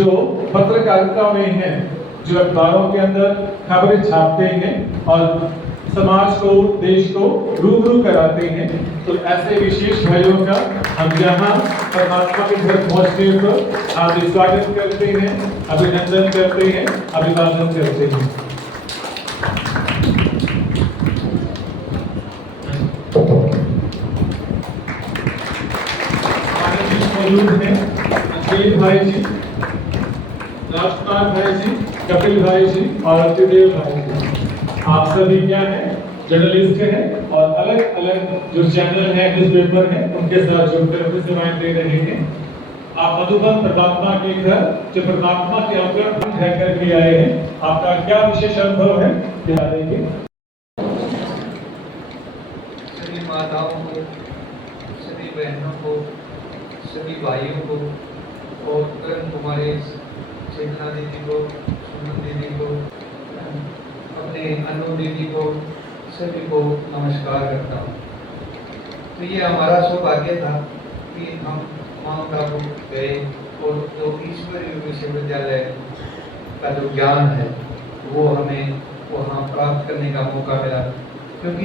जो पत्रकारिता में हैं, जो अखबारों के अंदर खबरें छापते हैं और समाज को, देश को रूबरू कराते हैं, तो ऐसे विशेष भाइयों का हम यहाँ परमात्मा के घर पहुँचने पर हार्दिक स्वागत करते हैं, अभिनंदन करते हैं, अभिवादन करते हैं। मौजूद हैं अंजलि भाई जी, राजकुमार भाई जी, कपिल भाई जी और अतिदेव भाई जी। आप सभी क्या हैं, जर्नलिस्ट हैं और अलग अलग जो चैनल हैं, न्यूज़पेपर हैं, उनके साथ जुड़कर अपनी सेवाएं दे रहे हैं। आप मधुबन परमात्मा के घर, जो परमात्मा के अवतरण रह करके आए हैं, आपका क्या विशेष अनुभव है, क्या देंगे? सभी माताओं को, सभी बहनों को, सभी भाइयों को और करण कुमारी चेतना दीदी को, सुमन दीदी को, अपने अनु दीदी को, सभी को नमस्कार करता हूँ। तो ये हमारा सौभाग्य था कि हम माउंट आबू गए और जो ईश्वरीय विश्वविद्यालय का जो ज्ञान है वो हमें वहाँ प्राप्त करने का मौका मिला, क्योंकि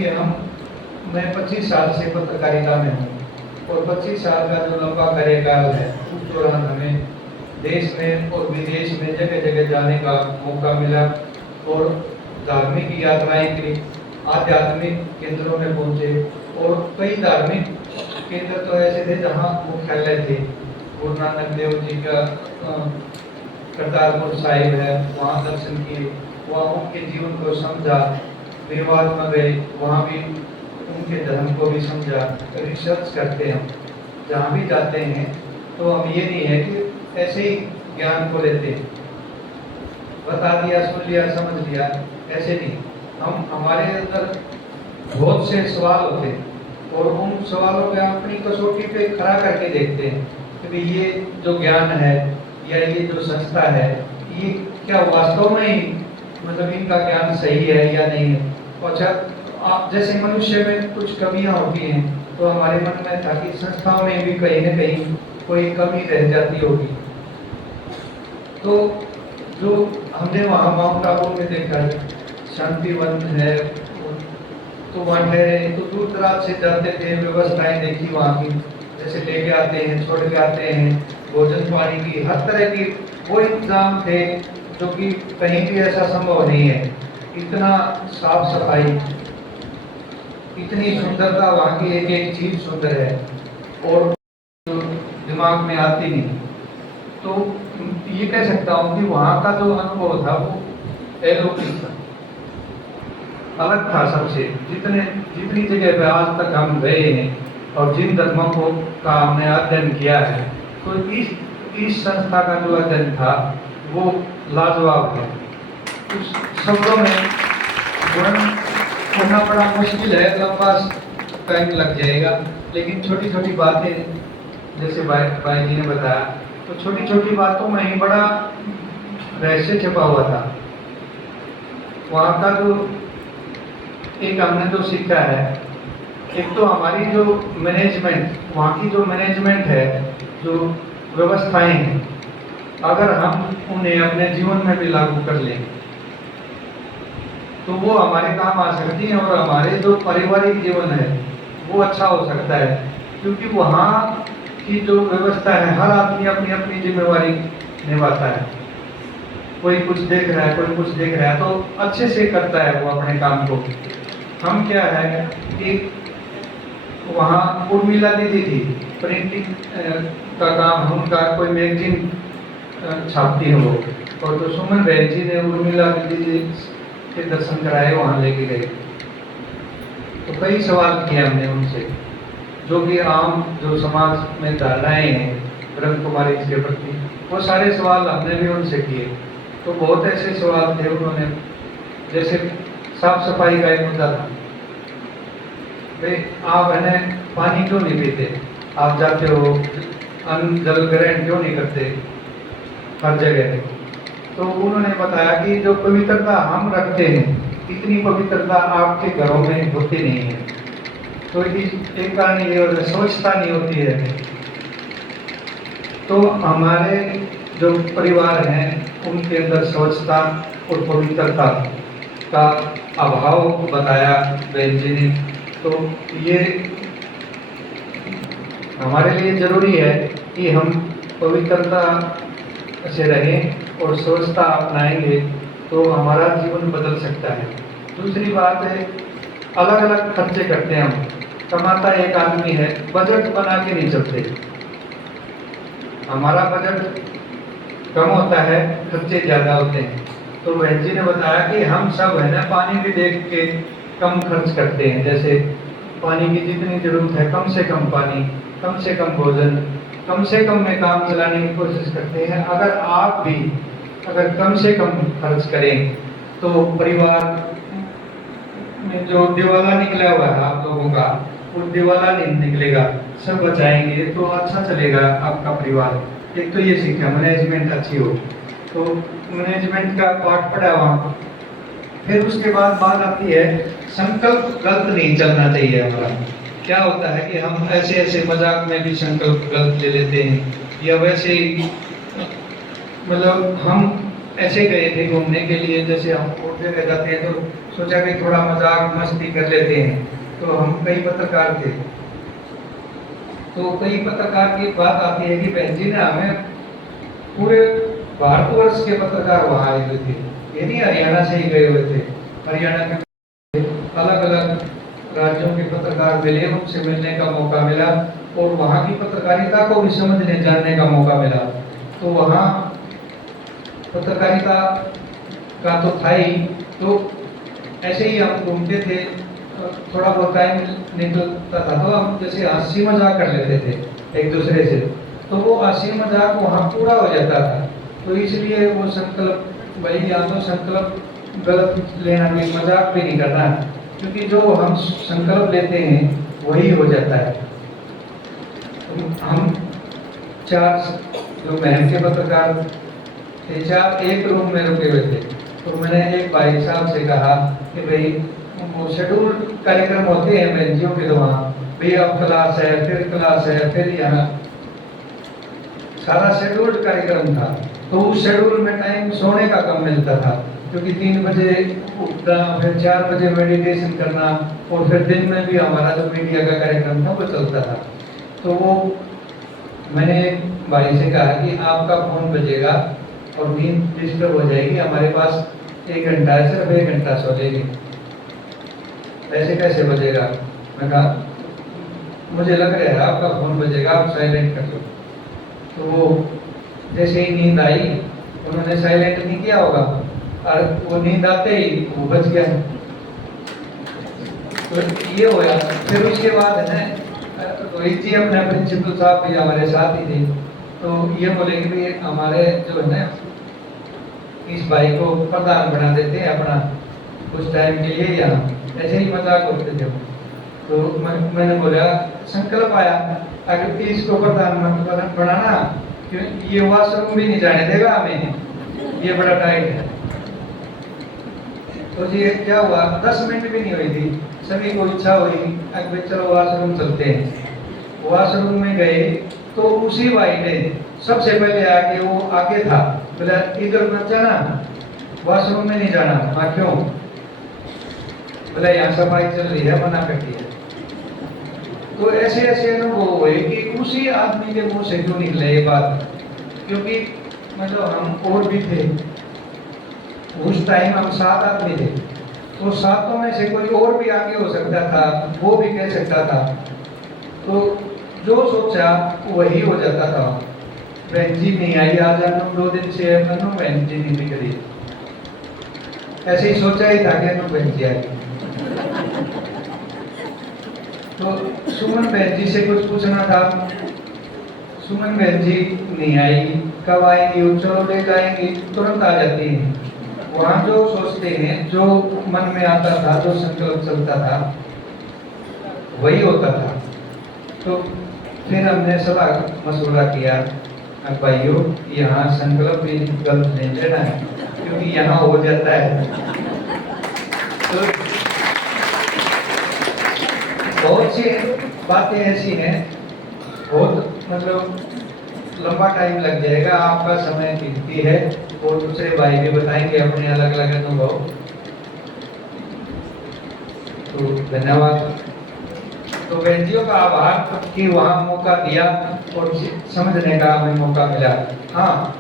मैं 25 साल से पत्रकारिता में हूँ और 25 साल का जो लंबा कार्यकाल है उस दौरान हमें देश में और विदेश में जगह जगह जाने का मौका मिला और धार्मिक यात्राएं की, आध्यात्मिक केंद्रों में पहुंचे और कई धार्मिक केंद्र तो ऐसे थे जहां मुख्यालय थे। गुरु नानक देव जी का करतारपुर साहिब है, वहाँ दर्शन किए, वहाँ उनके जीवन को समझा। मेवात में गए, वहाँ भी उनके धर्म को भी समझा। रिसर्च करते हम जहाँ भी जाते हैं, तो हम ये नहीं है कि ऐसे ही ज्ञान को लेते, बता दिया, सुन लिया, समझ लिया, ऐसे नहीं। हम हमारे अंदर बहुत से सवाल होते हैं और उन सवालों पे अपनी कसौटी पे खड़ा करके देखते हैं कि ये जो ज्ञान है या ये जो संस्था है, ये क्या वास्तव में ही मतलब इनका ज्ञान सही है या नहीं है। और जब आप जैसे मनुष्य में कुछ कमियां होती हैं, तो हमारे मन में था कि संस्थाओं में भी कहीं न कहीं कोई कमी रह जाती होगी। तो जो हमने वहाँ माउंट आबू में देखा, शांतिवन है, तो वहाँ ठहरे, तो दूर दराज से जाते थे, व्यवस्थाएं देखी वहाँ की, जैसे लेके आते हैं, छोड़ के आते हैं, भोजन पानी की हर तरह की वो इंतजाम थे जो कि कहीं भी ऐसा संभव नहीं है। इतना साफ सफाई, इतनी सुंदरता, वहाँ की एक एक चीज सुंदर है और जो दिमाग में आती नहीं। तो ये कह सकता हूँ कि वहाँ का जो अनुभव था वो अलौकिक था, अलग था सबसे। जितनी जगह पे आज तक हम गए हैं और जिन धर्मों को का हमने अध्ययन किया है, तो इस संस्था का जो अध्ययन था वो लाजवाब है। उस शब्दों में वर्णन करना बड़ा मुश्किल है, लंबा टाइम लग जाएगा, लेकिन छोटी छोटी बातें जैसे भाई जी ने बताया, तो छोटी छोटी बातों में ही बड़ा रहस्य छिपा हुआ था। वहाँ का जो एक हमने जो सीखा है, एक तो हमारी जो मैनेजमेंट, वहाँ की जो मैनेजमेंट है, जो व्यवस्थाएं हैं, अगर हम उन्हें अपने जीवन में भी लागू कर लें तो वो हमारे काम आ सकती हैं और हमारे जो पारिवारिक जीवन है वो अच्छा हो सकता है। क्योंकि वहाँ की जो व्यवस्था है, हर आदमी अपनी अपनी जिम्मेवारी निभाता है। कोई कुछ देख रहा है, कोई कुछ देख रहा है, तो अच्छे से करता है वो अपने काम को। हम क्या है कि वहाँ उर्मिला दीदी थी, प्रिंटिंग का काम, उनका कोई मैगजीन छापती है वो, और तो सुमन बहन जी ने उर्मिला दीदी के दर्शन कराए, वहाँ लेके गए। तो कई सवाल किए हमने उनसे, जो कि आम जो समाज में धारणाएं हैं ब्रह्म कुमारी के प्रति, वो सारे सवाल हमने भी उनसे किए। तो बहुत ऐसे सवाल थे उन्होंने, जैसे साफ सफाई का एक मुद्दा था, भाई आप है ना पानी क्यों नहीं पीते, आप जाते हो अन्न जल ग्रहण क्यों नहीं करते हर जगह। तो उन्होंने बताया कि जो पवित्रता हम रखते हैं, इतनी पवित्रता आपके घरों में होती नहीं है। तो एक कारण ये स्वच्छता नहीं होती है। तो हमारे जो परिवार हैं उनके अंदर स्वच्छता और पवित्रता का अभाव बताया बहन जी ने। तो ये हमारे लिए जरूरी है कि हम पवित्रता से रहें और स्वच्छता अपनाएंगे तो हमारा जीवन बदल सकता है। दूसरी बात है, अलग अलग खर्चे करते हैं हम। कमाता एक आदमी है, बजट बना के नहीं चलते। हमारा बजट कम होता है, खर्चे ज़्यादा होते हैं। तो बहन जी ने बताया कि हम सब है ना पानी भी देख के कम खर्च करते हैं। जैसे पानी की जितनी जरूरत है, कम से कम पानी, कम से कम भोजन, कम से कम में काम चलाने की कोशिश करते हैं। अगर आप भी अगर कम से कम खर्च करें तो परिवार में जो दिवाला निकला हुआ है आप लोगों का, वो दिवाला नहीं निकलेगा। सब बचाएंगे तो अच्छा चलेगा आपका परिवार। एक तो ये सीखा, मैनेजमेंट अच्छी हो, तो मैनेजमेंट का पाठ पढ़ा वहाँ। फिर उसके बाद बात आती है, संकल्प गलत नहीं चलना चाहिए हमारा। क्या होता है कि हम ऐसे ऐसे मजाक में भी संकल्प गलत ले लेते हैं, या वैसे ही मतलब हम ऐसे गए थे घूमने के लिए, जैसे हम और जगह जाते हैं तो सोचा कि थोड़ा मजाक मस्ती कर लेते हैं। तो हम कई पत्रकार थे, तो कई पत्रकार की बात आती है कि बहन जी ने हमें पूरे भारतवर्ष के पत्रकार वहाँ आए हुए थे, ये नहीं हरियाणा से ही गए हुए थे। हरियाणा के अलग अलग राज्यों के पत्रकार मिले, उनसे मिलने का मौका मिला और वहाँ की पत्रकारिता को भी समझने जानने का मौका मिला। तो वहाँ पत्रकारिता का तो था ही, तो ऐसे ही हम घूमते थे, थोड़ा बहुत टाइम निकलता था तो हम जैसे हंसी मजाक कर लेते थे एक दूसरे से, तो वो हंसी मजाक वहाँ पूरा हो जाता था। तो इसलिए वो संकल्प, भाई या तो संकल्प गलत लेना नहीं, मजाक भी नहीं करना, क्योंकि जो हम संकल्प लेते हैं वही हो जाता है। हम 4 जो महल के पत्रकार थे, 4 एक रूम में रुके हुए थे। तो मैंने एक भाई साहब से कहा कि भाई वो शेड्यूल कार्यक्रम होते हैं एनजीओ के, तो वहाँ भाई अब क्लास है, फिर क्लास है, फिर यहाँ सारा शेड्यूल्ड कार्यक्रम था। तो उस शेड्यूल में टाइम सोने का कम मिलता था, क्योंकि 3 बजे उठना, फिर 4 बजे मेडिटेशन करना, और फिर दिन में भी हमारा जो मीडिया का कार्यक्रम था वो चलता था। तो वो मैंने भाई से कहा कि आपका फोन बजेगा और नींद डिस्टर्ब हो जाएगी, हमारे पास 1 घंटा है, सिर्फ 1 घंटा सो लेंगे। ऐसे कैसे बजेगा? मैं कहा मुझे लग रहा है आपका फोन बजेगा, आप साइलेंट कर दो। तो वो जैसे ही नींद आई, उन्होंने साइलेंट नहीं किया होगा और वो नींद आते ही वो बच गया। तो ये होया। फिर उसके बाद है ना, रोहित जी अपने प्रिंसिपल साहब भी हमारे साथ ही थे, तो ये बोले कि भाई हमारे जो है ना इस भाई को प्रधान बना देते हैं अपना कुछ टाइम के लिए, यहाँ ऐसे ही मजाक होते थे। तो मैंने बोला, संकल्प आया अगर इसको प्रधान बनाना, ये वॉशरूम भी नहीं जाने देगा हमें, ये बड़ा टाइट है। तो ये क्या हुआ, 10 मिनट भी नहीं हुई थी, सभी को इच्छा हुई अगर चलो वॉशरूम चलते हैं। वॉशरूम में गए तो उसी भाई ने सबसे पहले आके, वो आगे था, बोला इधर मत जाना, वॉशरूम में नहीं जाना। हाँ क्यों? बोला यहाँ सफाई चल रही है, मना कर दिया। तो ऐसे ऐसे अनुभव हुए कि उसी आदमी के मुंह से क्यों निकले ये बात, क्योंकि मतलब हम और भी थे उस टाइम, हम 7 आदमी थे, तो 7 में से कोई और भी आगे हो सकता था, वो भी कह सकता था। तो जो सोचा वही हो जाता था। बहन जी नहीं आई आज, 2 दिन से बहन जी नहीं निकली, ऐसे ही सोचा ही था कि बहन जी आई। तो सुमन बहन जी से कुछ पूछना था, सुमन बहन जी नहीं आई, कब आएंगी? चलो ले जाएंगी, तुरंत आ जाती हैं। वहाँ जो सोचते हैं, जो मन में आता था, जो संकल्प चलता था वही होता था। तो फिर हमने सलाह मशवरा किया, भाइयों यहाँ संकल्प भी गलत नहीं लेना है, क्योंकि यहाँ हो जाता है। तो बहुत सी बातें ऐसी हैं, बहुत मतलब लंबा टाइम लग जाएगा, आपका समय कीमती है और दूसरे भाई भी बताएंगे अपने अलग अलग अनुभव। तो धन्यवाद। तो बहनजियों का आभार कि वहाँ मौका दिया और समझने का हमें मौका मिला। हाँ,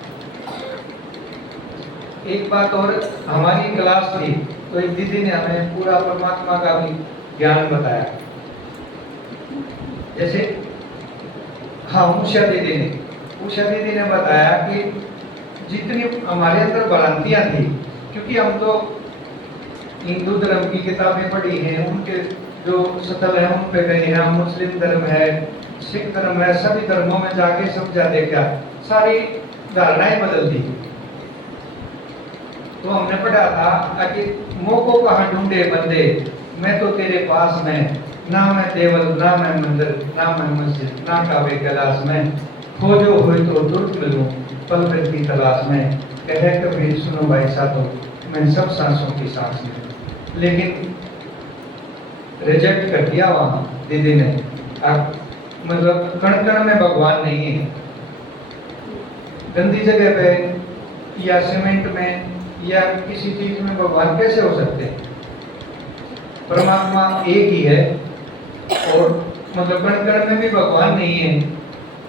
एक बात और, हमारी क्लास थी तो एक दीदी ने हमें पूरा परमात्मा का भी ज्ञान बताया। जैसे हाँ, उषा दीदी ने बताया कि जितनी हमारे अंदर भ्रांतियां थी, क्योंकि हम तो हिंदू धर्म की किताबें पढ़ी हैं, उनके जो स्थल है उन पे गए हैं, मुस्लिम धर्म है, सिख धर्म है, सभी धर्मों में जाके समझा देखा, सारी धारणाएं बदल दी। तो हमने पढ़ा था कि मोह को कहाँ ढूंढे बंदे, मैं तो तेरे पास में, ना मैं देवल ना मैं मंदिर ना मैं मस्जिद ना काबे कैलाश में, खोजो हुए तो दुर्ग मिलूं पल भर की तलाश में, कहे कबीर सुनो भाई साधो मैं सब सांसों की सांस में। लेकिन रिजेक्ट कर दिया वहाँ दीदी ने। अब मतलब कण कण में भगवान नहीं है। गंदी जगह पे या सीमेंट में या किसी चीज में भगवान कैसे हो सकते हैं? परमात्मा एक ही है और मतलब कण कण में भी भगवान नहीं है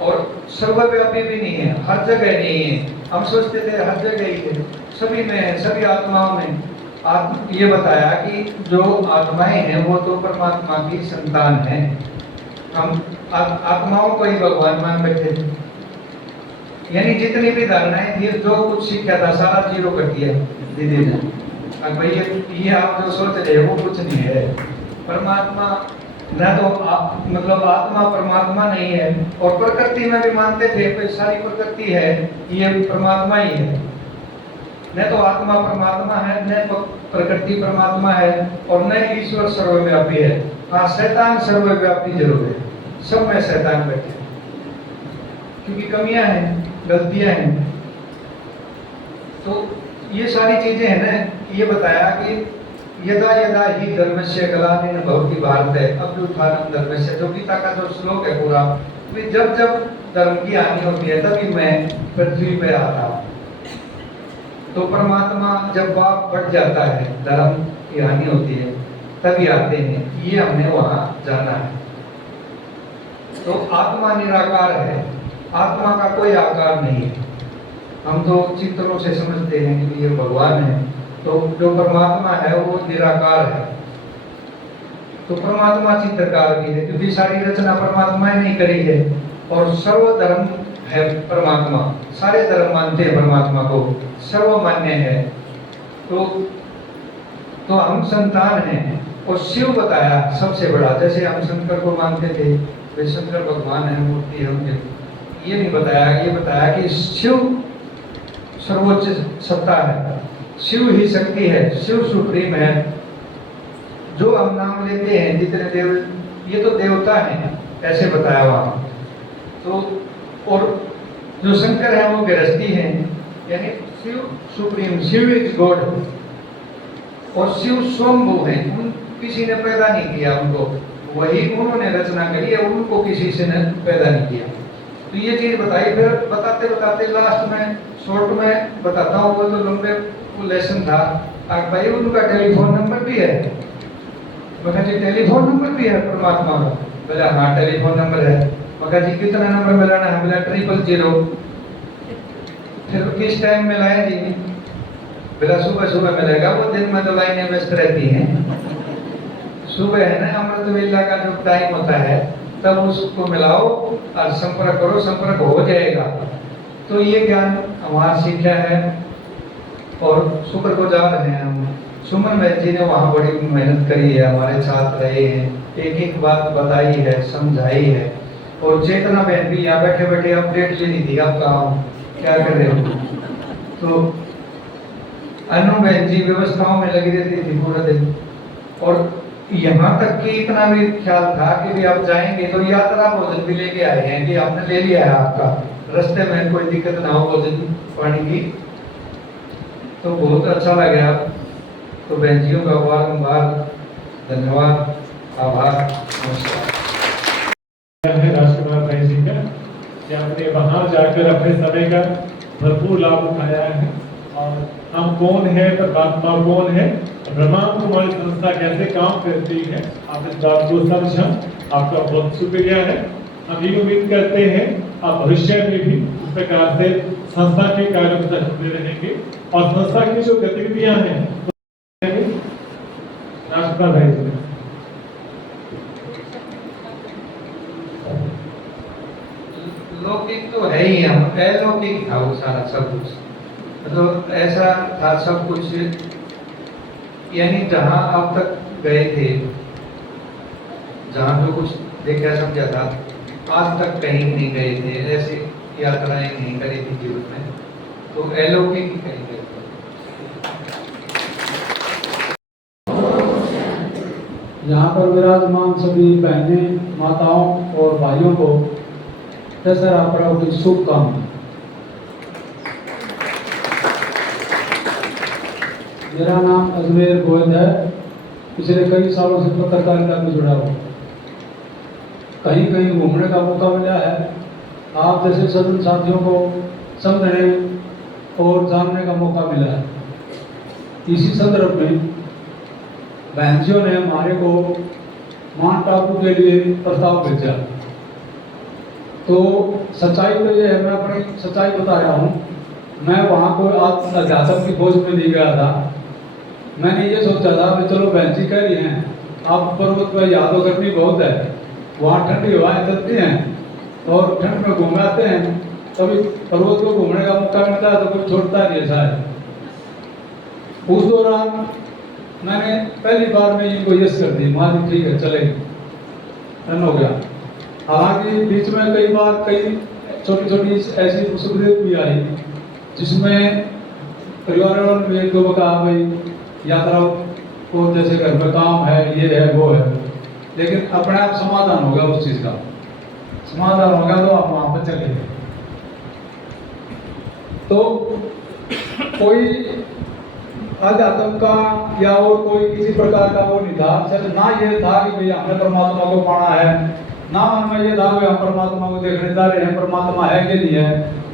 और सर्वव्यापी भी नहीं है, हर जगह नहीं है। हम सोचते थे हर जगह ही है, सभी में है, सभी आत्माओं में। ये बताया कि जो आत्माएं हैं वो तो परमात्मा की संतान है। हम आत्माओं को ही भगवान मान बैठे थे। यानी जितनी भी धारणाएं थी, जो कुछ सीखा था सारा जीरो कर दिया दीदी ने। अब भाई ये आप जो सोच रहे हो वो कुछ नहीं है। परमात्मा न तो मतलब आत्मा परमात्मा नहीं है, और प्रकृति में भी मानते थे कि सारी प्रकृति है ये परमात्मा ही है। न तो आत्मा परमात्मा है, न तो प्रकृति परमात्मा है, और न ईश्वर सर्वव्यापी है। हाँ, शैतान सर्वव्यापी जरूर है, सब में शैतान बैठे, क्योंकि कमियां हैं, गलतियां हैं। तो ये सारी चीजें हैं ना, ये बताया कि यदा यदा ही धर्मस्य ग्लानिर् भवति भारत अभ्युत्थानं धर्मस्य, जो गीता का जो श्लोक है पूरा, जब जब धर्म की हानि होती है तभी मैं पृथ्वी पे आता हूँ। तो परमात्मा जब पाप बढ़ जाता है, धर्म की हानि होती है, तभी आते हैं। ये हमने वहां जाना है। तो आत्मा निराकार है, आत्मा का कोई आकार नहीं है। हम तो चित्रों से समझते हैं कि ये भगवान है, तो जो परमात्मा है वो निराकार है। तो परमात्मा चित्रकार भी है, क्योंकि सारी रचना परमात्मा ने करी है, और सर्वधर्म है परमात्मा, सारे धर्म मानते हैं परमात्मा को, सर्वमान्य है। तो हम संतान हैं। और शिव बताया सबसे बड़ा, जैसे हम शंकर को मानते थे, वे शंकर भगवान है, मूर्ति है उनके, ये नहीं बताया। ये बताया कि शिव सर्वोच्च सत्ता है, शिव ही शक्ति है, शिव सुप्रीम है। जो हम नाम लेते हैं जितने देव, ये तो देवता हैं, ऐसे बताया वहां। तो और जो शंकर है वो गृहस्थी है, यानी Shiva supreme, Shiva is God. और शिव स्वयंभू है, किसी ने पैदा नहीं किया उनको, वही उन्होंने रचना करी है, उनको किसी से ने पैदा नहीं किया। तो ये चीज बताई। फिर बताते बताते लास्ट में शॉर्ट में बताता हूँ, वो तो लंबे लेसन था। भाई उनका टेलीफोन नंबर भी है। मगर जी टेलीफोन नंबर भी है परमात्मा का? बोला हाँ टेलीफोन नंबर है। मगर जी कितना नंबर मिलाना है? बोला 000। फिर किस टाइम मिलाया जी? बोला सुबह सुबह मिलेगा, वो दिन में तो लाइनें व्यस्त रहती हैं। सुबह है ना अमृत वेला का जो टाइम होता है, तब उसको मिलाओ और संपर्क करो, संपर्क हो जाएगा। तो ये ज्ञान वहाँ सीखा है और शुक्रगुजार हैं हम। सुमन बहन जी ने वहाँ बड़ी मेहनत करी है, हमारे साथ रहे हैं, एक एक बात बताई है, समझाई है। और चेतना बहन भी यहाँ बैठे बैठे अपडेट लेनी थी, आप कहाँ हो, क्या कर रहे हो। तो अनु बहन जी व्यवस्थाओं में लगी रहती थी पूरा दिन। और यहाँ तक कि इतना भी ख्याल था कि भी आप जाएंगे तो यात्रा भोजन भी लेके आए हैं, कि आपने ले लिया है आपका, रास्ते में कोई दिक्कत ना हो भोजन पानी की। तो बहुत अच्छा लगा। तो बहन जियों का बारंबार धन्यवाद, आभार, नमस्कार। राजकुमार भाई जी का कि आपने वहां जाकर अपने समय का भरपूर लाभ उठाया है। और हम कौन है, परमात्मा कौन है, ब्रह्मा कुमारी संस्था कैसे काम करती है, आप इस बात को समझा, आपका बहुत शुक्रिया है। हम ये उम्मीद करते हैं आप भविष्य में भी इस प्रकार से संस्था के कार्यों में जुड़े रहेंगे और संस्था की जो गतिविधियां हैं राष्ट्रपाल भाई जी। लौकिक तो है ही, हम अलौकिक था वो सारा सब कुछ, मतलब ऐसा था सब कुछ, यानी जहाँ अब तक गए थे, जहाँ जो कुछ देखा समझा था, आज तक कहीं नहीं गए थे, ऐसी यात्राएं नहीं करी थी जीवन में, तो अलौकिक ही कहीं गए थे। यहाँ पर विराजमान सभी बहनें, माताओं और भाइयों को दशहरा पर्व की शुभकामनाएं। मेरा नाम अजमेर गोविंद है, पिछले कई सालों से पत्रकारिता में जुड़ा हुआ, कहीं कहीं घूमने का मौका मिला है, आप जैसे सभी साथियों को समझने और जानने का मौका मिला है। इसी संदर्भ में बहनजियों ने हमारे को माउंट आबू के लिए प्रस्ताव भेजा, तो सच्चाई तो ये है, मैं अपनी सच्चाई बता रहा हूँ, मैं वहाँ को अध्यात्म की खोज में नहीं गया था। मैंने ये सोचा था कि चलो बहन जी कह रही हैं आप पर्वत पर याद तो गर्मी बहुत है, वहाँ ठंडी हवाएं चलती हैं और ठंड में घूम आते हैं, कभी पर्वत को घूमने का मौका मिलता है तो कोई छोड़ता नहीं है शायद। उस दौरान मैंने पहली बार में इनको यस कर दी, मान ली ठीक है चलेगी, डन हो गया। हालांकि बीच में कई बार कई छोटी छोटी ऐसी मुसीबतें भी आई जिसमें परिवार वालों ने एक दो कहा भाई यात्रा को जैसे घर में काम है, ये है वो है, लेकिन अपने आप समाधान हो गया, उस चीज का समाधान हो गया, तो आप वहां पर चले गए। तो कोई अध्यात्म का या और कोई किसी प्रकार का वो नहीं था, सिर्फ ना ये था कि भाई हमने परमात्मा को पाना है, ना मन में ये था कि हम परमात्मा को देखने जा रहे हैं, परमात्मा है कि नहीं है।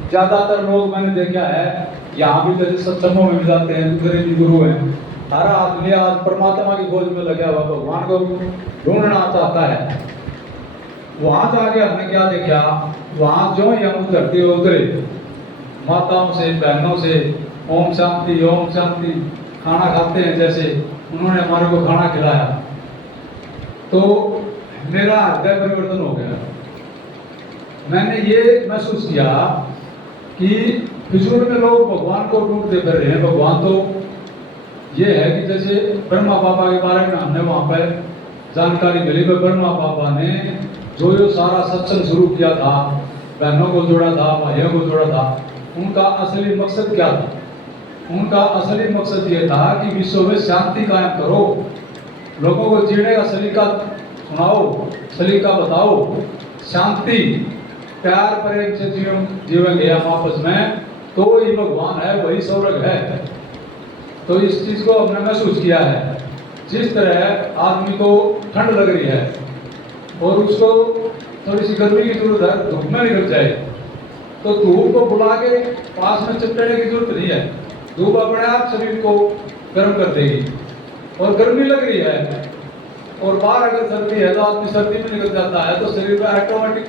ज्यादातर लोग मैंने देखा है यहाँ भी जैसे सत्संगों में भी जाते हैं, दूसरे भी गुरु हैं, हर आदमी आज परमात्मा की खोज में लगा हुआ, भगवान को ढूंढना चाहता है। वहां जाके हमने क्या देखा, वहां जो ही हम धरती पर उतरे, माताओं से बहनों से ओम शांति खाना खाते हैं, जैसे उन्होंने हमारे को खाना खिलाया, तो मेरा हृदय परिवर्तन हो गया। मैंने ये महसूस किया कि फिजूल में लोग भगवान को ढूंढते फिर रहे हैं। भगवान तो ये है कि जैसे ब्रह्मा बाबा के बारे में हमने वहाँ पर जानकारी मिली, ब्रह्मा बाबा ने जो सारा सत्संग शुरू किया था, बहनों को जोड़ा था, भाइयों को जोड़ा था, उनका असली मकसद क्या था? उनका असली मकसद ये था कि विश्व में शांति कायम करो, लोगों को जीने का सलीका सुनाओ, सलीका बताओ, शांति प्यार प्रेम से जीवेंगे हम आपस में, तो ही भगवान है, वही स्वर्ग है। तो इस चीज को हमने महसूस किया है। जिस तरह आदमी को ठंड लग रही है और उसको थोड़ी सी गर्मी की जरूरत है, धूप में निकल जाए, तो धूप को बुला के पास में चिपटने की जरूरत नहीं है, धूप अपने आप शरीर को गर्म कर देगी। और गर्मी लग रही है और बाहर अगर सर्दी है तो आदमी सर्दी में निकल जाता है, तो शरीर में ऑटोमेटिक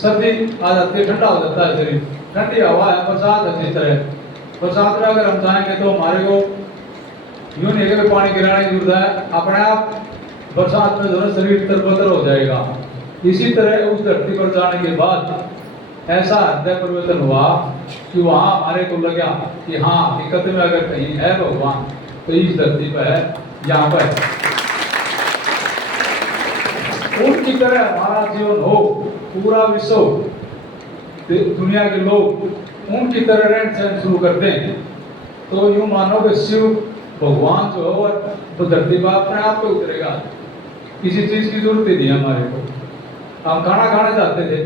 सर्दी आ जाती है, ठंडा हो जाता है शरीर। ठंडी हवा है, बरसात है, जिस तरह बरसात में अगर हम जाएंगे तो हमारे को यूं नहीं है कि पानी गिराने की जरूरत है, अपने आप बरसात में जो है शरीर तरबतर हो जाएगा। इसी तरह उस धरती पर जाने के बाद ऐसा हृदय परिवर्तन हुआ कि वहां हमारे को लगा कि हाँ हकीकत में अगर कहीं है भगवान तो इस धरती पर है, यहाँ पर उनकी तरह हमारा जीवन हो, पूरा विश्व दुनिया के लोग उनकी तरह रहन सहन शुरू कर दें, तो यूं मानो कि शिव भगवान जो है तो धरती पर अपने आप पे उतरेगा, किसी चीज की जरूरत ही नहीं हमारे को। हम खाना खाना चाहते थे,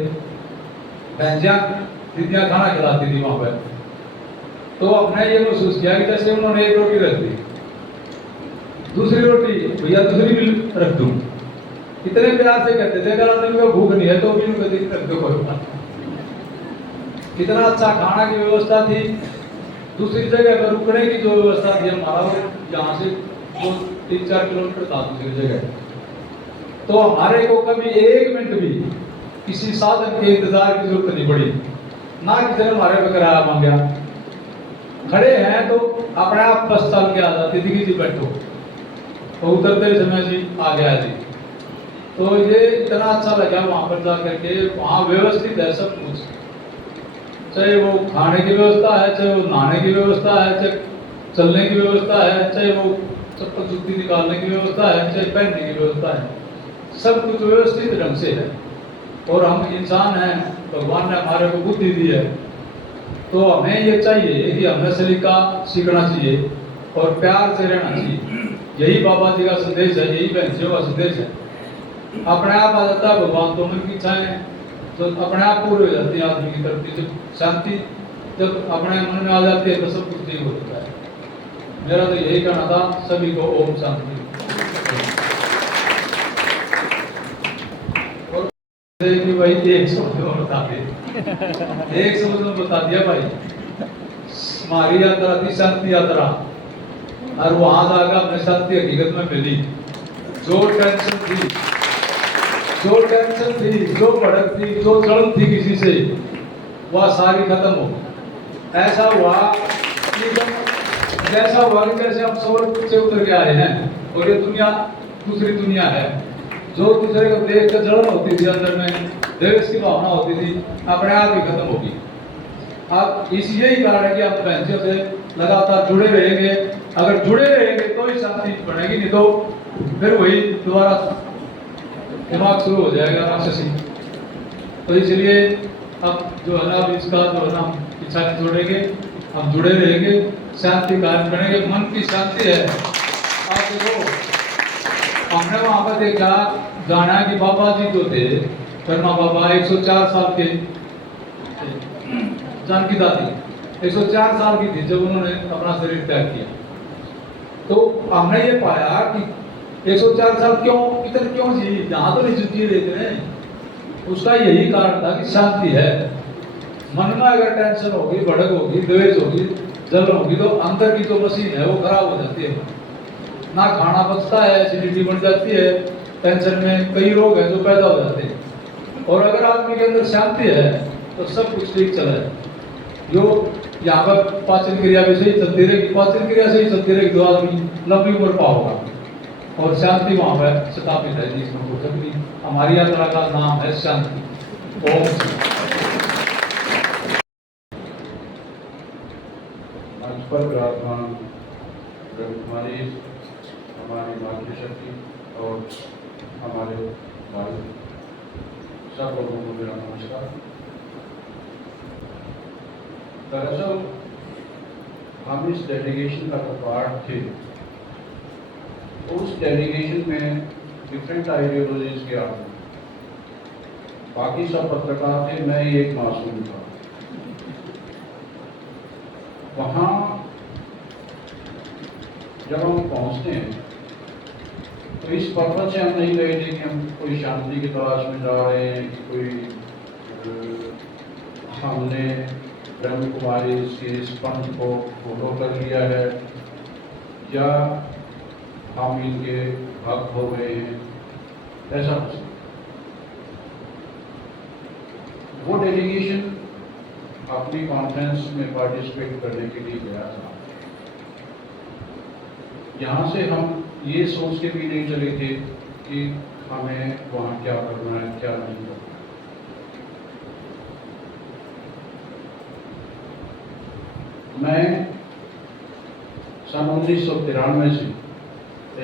बहनियां दीदियां खाना खिलाती थी वहां पर, तो अपने ये महसूस किया कि जैसे उन्होंने एक रोटी रख दी, दूसरी रोटी भैया दूसरी भी रख दूं, इतने प्यार से कहते थे अगर आदमी को भूख नहीं है तो भी उनको रख दो, कोई बात इतना अच्छा खाना की व्यवस्था थी। दूसरी जगह पर रुकने की जो व्यवस्था थी हमारा, वो यहाँ से 2-3-4 किलोमीटर था दूसरी जगह। तो हमारे को कभी 1 मिनट भी किसी साधन के इंतजार की जरूरत नहीं पड़ी, ना किसी ने हमारे पे किराया मांगा। खड़े हैं तो अपने आप बस चल के आ जाती थी कि जी बैठो, तो उतरते समय जी आ गया जी। तो ये इतना अच्छा लगा वहाँ पर जा करके। वहाँ व्यवस्थित है सब कुछ, चाहे वो खाने की व्यवस्था है, चाहे वो नहाने की व्यवस्था है, चाहे चलने की व्यवस्था है, चाहे वो चप्पल जूती निकालने की व्यवस्था है, चाहे पहनने की व्यवस्था है, सब कुछ व्यवस्थित ढंग से है। और हम इंसान हैं, भगवान ने हमारे को बुद्धि दी है, तो हमें ये चाहिए कि हमें सलीका सीखना चाहिए और प्यार से रहना चाहिए। यही बाबा जी का संदेश है, यही बहनों का संदेश है। अपने आप आ जाता है भगवान, तो मन की इच्छाएं तो अपने आप पूरी हो जाती है आदमी की तरफ। जब शांति जब अपने मन में आ जाती है तो सब कुछ ठीक हो जाता है। मेरा तो यही कहना था सभी को। ओम शांति। और भाई एक शब्द में बता दे, एक शब्द में बता दिया भाई। हमारी यात्रा थी शांति यात्रा, और वहां जाकर अपने शांति हकीकत में मिली। जो टेंशन थी, जो भड़क थी, जो जलन थी किसी से, वह सारी खत्म हो गई। ऐसा हुआ जैसा हुआ कि जैसे हम स्वर्ग से उतर के आए हैं और ये दुनिया दूसरी दुनिया है। जो दूसरे को देख कर जलन होती थी, अंदर में द्वेष की भावना होती थी, अपने आप ही खत्म होगी। अब यही कारण है कि आप बहनों से लगातार जुड़े रहेंगे। अगर जुड़े रहेंगे तो ही शांति बनेगी, नहीं तो फिर वही दोबारा दिमाग शुरू हो जाएगा राक्षसी। तो इसलिए अब जो है ना, इसका जो है ना इच्छा जोड़ेंगे, हम जुड़े रहेंगे, शांति कायम करेंगे। मन की शांति है। आप देखो, हमने वहां पर देखा जाना कि बाबा जी जो थे, कर्मा बाबा 104 साल के, जानकी दादी 104 साल की थी जब उन्होंने अपना शरीर त्याग किया। तो हमने ये पाया कि 104 साल क्यों जी, यहाँ तो नहीं जी रहे थे। उसका यही कारण था कि शांति है। मन में अगर टेंशन होगी, भड़क होगी, द्वेष होगी, जलन होगी, तो अंदर की जो मशीन है वो खराब हो जाती है। ना खाना पचता है, एसिडिटी बढ़ जाती है, टेंशन में कई रोग हैं जो पैदा हो जाते हैं। और अगर आदमी के अंदर शांति है तो सब कुछ ठीक चला है। जो यहाँ पर पाचन क्रिया भी सही चलती रहेगी, पाचन क्रिया सही चलती रहेगी तो आदमी लंबी उम्र पाओगा। और शांति वहाँ पर स्थापित है जिसमें को कभी। हमारी यात्रा का नाम है शांति। ओम। मंच पर विराजमान ब्रह्मकुमारी, हमारी मातृशक्ति और हमारे भाई सब लोगों को मेरा नमस्कार। दरअसल हम इस डेलीगेशन का पार्ट थे। उस डेलीगेशन में डिफरेंट आइडियोलॉजीज के आदमी, बाकी सब पत्रकार थे, मैं ही एक मासूम था। वहाँ जब हम पहुँचते हैं तो इस पर्पज से हम नहीं गए थे कि हम कोई शांति की तलाश में जा रहे हैं, कि कोई हमने ब्रह्म कुमारी के इस पंथ को फॉलो कर लिया है या हम इनके भक्त हो गए हैं, ऐसा कुछ। वो डेलीगेशन अपनी कॉन्फ्रेंस में पार्टिसिपेट करने के लिए गया था। यहाँ से हम ये सोच के भी नहीं चले थे कि हमें वहाँ क्या करना है, क्या नहीं करना है। मैं सन 1993 से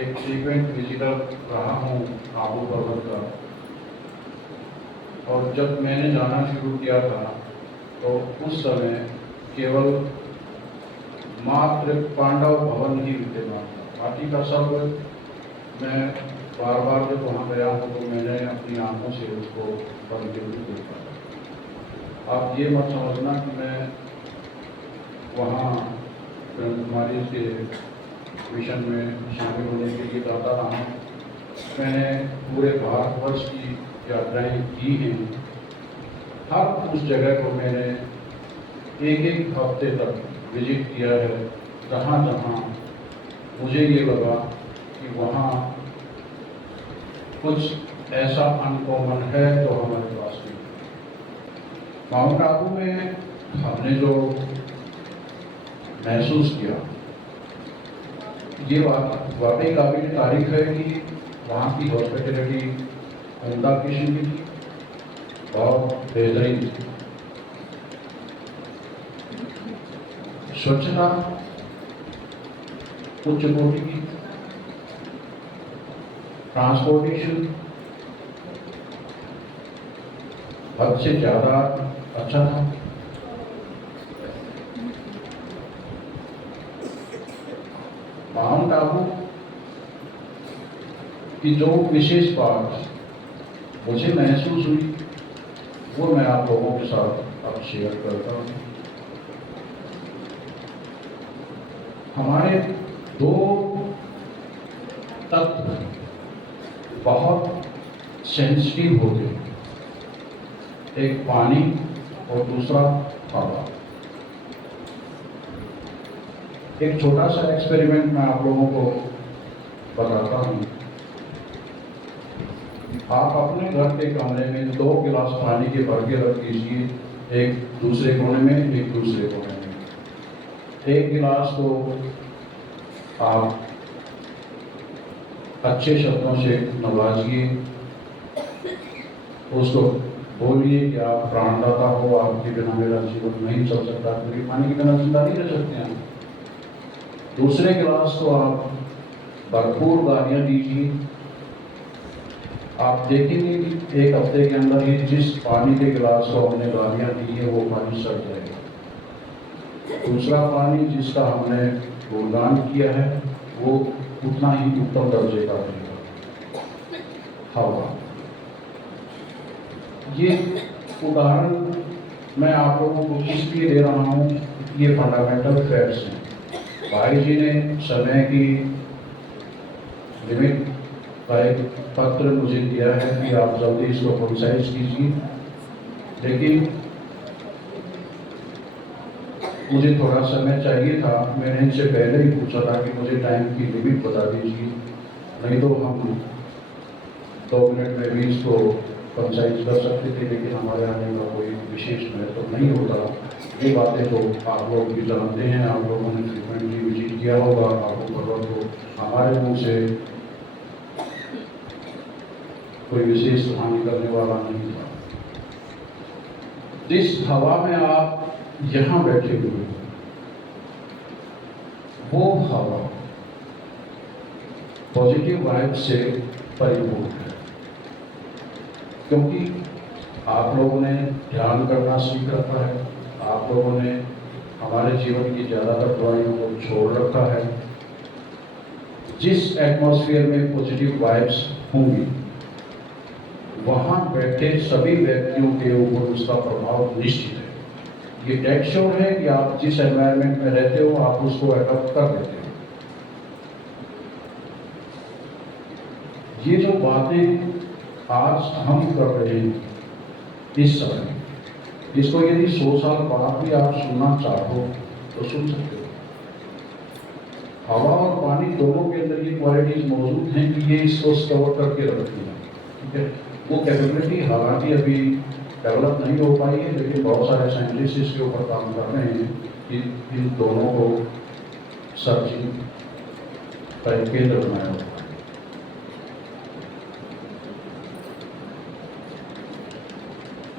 एक फ्रीक्वेंट विजिटर रहा हूँ आबू पर्वत का। और जब मैंने जाना शुरू किया था तो उस समय केवल मात्र पांडव भवन ही विद्यमान था। बाकी का सब मैं बार बार जब वहाँ गया हूँ तो मैंने अपनी आंखों से उसको बंद के भी देखा। आप ये मत समझना कि मैं वहाँ ब्रह्मकुमारी के मिशन में शामिल होने के लिए जाता रहा हूँ। मैंने पूरे भारतवर्ष की यात्राएं की हैं। हर उस जगह को मैंने एक एक हफ्ते तक विजिट किया है, जहाँ जहाँ मुझे ये लगा कि वहाँ कुछ ऐसा अनकॉमन है जो हमारे पास नहीं। माउंट आबू में हमने जो महसूस किया, ये वाकई काबिल तारीफ है कि वहाँ की हॉस्पिटलिटी उम्दा किस्म की थी, बहुत बेहतरीन थी। स्वच्छता उच्च कोटि की, ट्रांसपोर्टेशन हद से ज़्यादा अच्छा था। माउंट आबू की जो विशेष बात मुझे महसूस हुई वो मैं आप लोगों के साथ अब शेयर करता हूँ। हमारे दो तत्व बहुत सेंसिटिव होते हैं, एक पानी और दूसरा हवा। एक छोटा सा एक्सपेरिमेंट मैं आप लोगों को बताता हूँ। आप अपने घर के कमरे में 2 गिलास पानी के भर के रख दीजिए, एक दूसरे कोने में, एक दूसरे कोने में। एक गिलास को आप अच्छे शब्दों से नवाजिए, उसको बोलिए कि आप प्राणदाता हो, आपके बिना मेरा जीवन नहीं चल सकता, क्योंकि पानी के बिना जिंदा नहीं रह सकते हैं। दूसरे गिलास को आप भरपूर गालियाँ दीजिए। आप देखेंगे कि 1 हफ्ते के अंदर ही जिस पानी के गिलास को हमने गालियाँ दी है वो पानी सड़ जाएगा। दूसरा पानी जिसका हमने गुणगान किया है वो उतना ही उत्तम दर्जे का रहेगा। हवा, ये उदाहरण मैं आप लोगों को इसलिए दे रहा हूँ, ये फंडामेंटल फैक्ट्स हैं। भाई जी ने समय की लिमिट का एक पत्र मुझे दिया है कि आप जल्दी इसको कंसाइज कीजिए, लेकिन मुझे थोड़ा समय चाहिए था। मैंने इनसे पहले ही पूछा था कि मुझे टाइम की लिमिट बता दीजिए, नहीं तो हम 2 मिनट में भी इसको कंसाइज कर सकते थे, लेकिन हमारे आने का कोई विशेष महत्व तो नहीं होता। ये बातें तो आप लोग भी जानते हैं, आप लोगों ने फ्रीक्वेंटली विजिट किया होगा, आपको खबर तो हमारे मुँह से कोई विशेष हानि करने वाला नहीं था। जिस हवा में आप यहाँ बैठे हुए, वो हवा पॉजिटिव वाइब से परिपूर्ण है, क्योंकि आप लोगों ने ध्यान करना सीख रखा है, आप लोगों ने हमारे जीवन की ज़्यादातर दवाइयों को छोड़ रखा है। जिस एटमॉस्फेयर में पॉजिटिव वाइब्स होंगी, वहाँ बैठे सभी व्यक्तियों के ऊपर उसका प्रभाव निश्चित है। ये डेड श्योर है कि आप जिस एनवायरनमेंट में रहते हो आप उसको अडॉप्ट कर लेते हो। ये जो बातें आज हम कर रहे हैं इस समय, इसको यदि 100 साल बाद भी आप सुनना चाहो तो सुन सकते हो। हवा और पानी दोनों के अंदर ये क्वालिटीज मौजूद हैं कि ये इसको स्टोर करके रखती है, ठीक है। वो कैपेबिलिटी हालांकि अभी डेवलप नहीं हो पाई है, लेकिन बहुत सारे साइंटिस्ट इसके ऊपर काम कर रहे हैं कि इन दोनों को सर्चिंग का एक केंद्र बनाया हुआ है।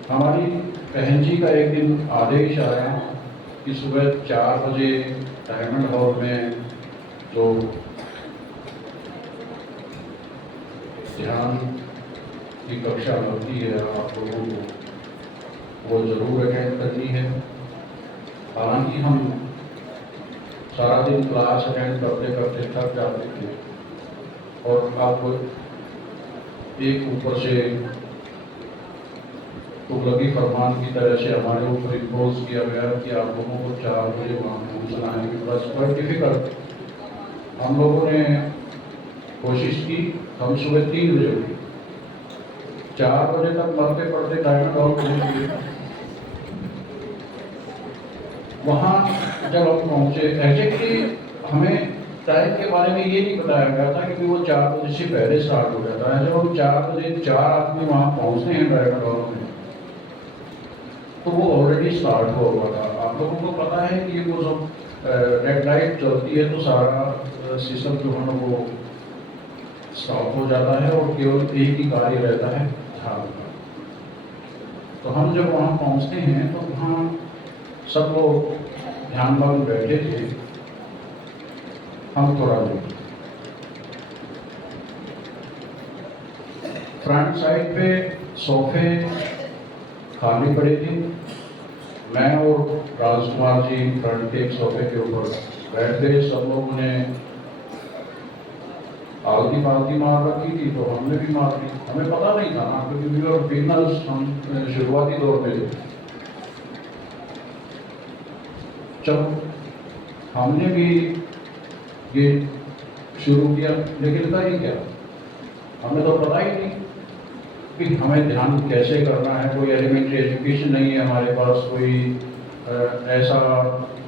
हमारी बहन जी का एक दिन आदेश आया कि सुबह 4 बजे डायमंड हॉल में जो ध्यान की कक्षा होती है आप लोगों को वो जरूर अटेंड करनी है। हालांकि हम सारा दिन क्लास अटेंड करते करते थक जाते थे, और अब एक ऊपर से तुगलकी फरमान की तरह से हमारे ऊपर इम्पोज किया गया कि आप लोगों को 4 बजे वहाँ पहुँचना है। बस बहुत डिफिकल्ट। हम लोगों ने कोशिश की, हम सुबह 3 बजे उठे, 4 बजे तक मरते पड़ते डायमंड हॉल पहुँच गए। वहाँ जब हम पहुँचे, एग्जैक्टली हमें टाइम के बारे में ये नहीं बताया गया था क्योंकि वो 4 बजे से पहले स्टार्ट हो जाता है। जब हम 4 बजे 4 आदमी वहाँ पहुँचते हैं ड्राइवर हॉल में, तो वो ऑलरेडी स्टार्ट हुआ था। आप लोगों को पता है कि वो जब रेड लाइट चलती है तो सारा सिस्टम जो है वो स्टॉप हो जाता है और केवल एक ही कार्य रहता है झाड़ू का। तो हम जब वहाँ पहुँचते हैं तो वहाँ सब लोग ध्यानमग्न बैठे थे, हम थोड़ा लेट। फ्रंट साइड पे सोफे खाली पड़े थे। मैं और राजकुमार जी फ्रंट के एक सोफे के ऊपर बैठ गए। सब लोगों ने आलती पालती मार रखी थी तो हमने भी मार ली। हमें पता नहीं था ना क्योंकि वी वर बिगनर्स, हम शुरुआती दौर पे थे। जब हमने भी ये शुरू किया, लेकिन था ही क्या, हमें तो पता ही नहीं कि हमें ध्यान कैसे करना है। कोई एलिमेंट्री एजुकेशन नहीं है हमारे पास, कोई ऐसा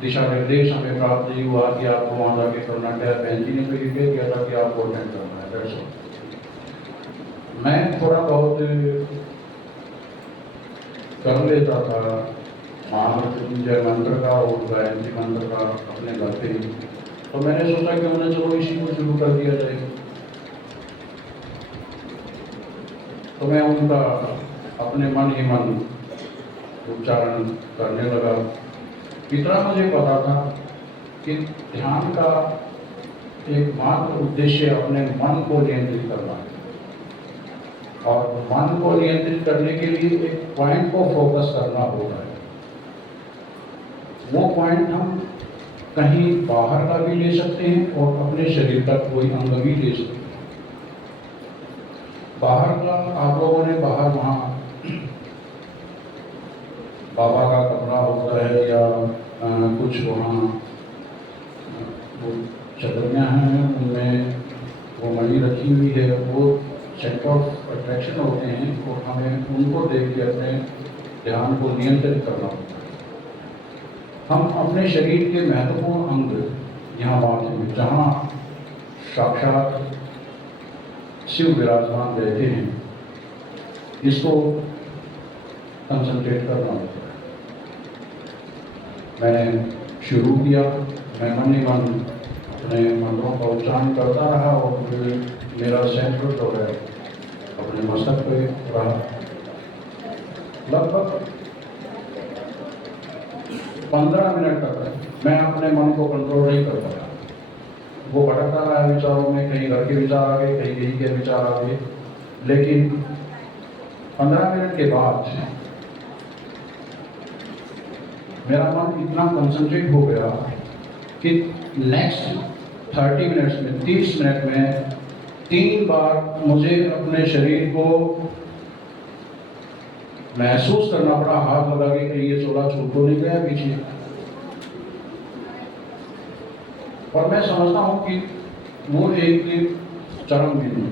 दिशा निर्देश हमें प्राप्त नहीं हुआ कि आपको वहाँ जाके करना क्या है। बहन जी ने तो ये कह दिया था कि आपको अटेंड करना है, दैट्स ऑल। मैं थोड़ा बहुत कर लेता था महामृत्युंजय मंत्र का और गायत्री मंत्र का अपने घर पे ही, तो मैंने सोचा कि उन्हें चलो इसी को शुरू कर दिया जाए। तो मैं उनका अपने मन ही मन उच्चारण करने लगा। इतना मुझे पता था कि ध्यान का एकमात्र उद्देश्य अपने मन को नियंत्रित करना है, और मन को नियंत्रित करने के लिए एक पॉइंट को फोकस करना होता है। वो पॉइंट हम कहीं बाहर का भी ले सकते हैं और अपने शरीर का कोई अंग भी ले सकते हैं। बाहर का आप लोगों ने बाहर वहाँ बाबा का कपड़ा होता है या कुछ वहाँ वो चदरियाँ हैं, उनमें वो मणि रखी हुई है, वो सेंटर ऑफ अट्रैक्शन होते हैं और हमें उनको देख के अपने ध्यान को नियंत्रित करना होता है। हम अपने शरीर के महत्वपूर्ण अंग यहाँ बात हैं, जहाँ साक्षात शिव विराजमान रहते हैं, इसको कंसंट्रेट करना होता है। मैंने शुरू किया, मैं मन ही मन अपने मंत्रों का उच्चारण करता रहा और मेरा सेंटर जो है अपने मस्तक पे रहा। लगभग 15 मिनट तक मैं अपने मन को कंट्रोल नहीं कर पाया। वो भटकता रहा विचारों में, कहीं घर के विचार आ गए, कहीं कहीं के विचार आ गए। लेकिन 15 मिनट के बाद मेरा मन इतना कंसंट्रेट हो गया कि नेक्स्ट 30 मिनट्स में, 30 मिनट में 3 बार मुझे अपने शरीर को महसूस करना पड़ा, हाथ लगा के कहीं ये चोला छूट तो नहीं गया पीछे। और मैं समझता हूँ कि वो एक चरम बिंदु,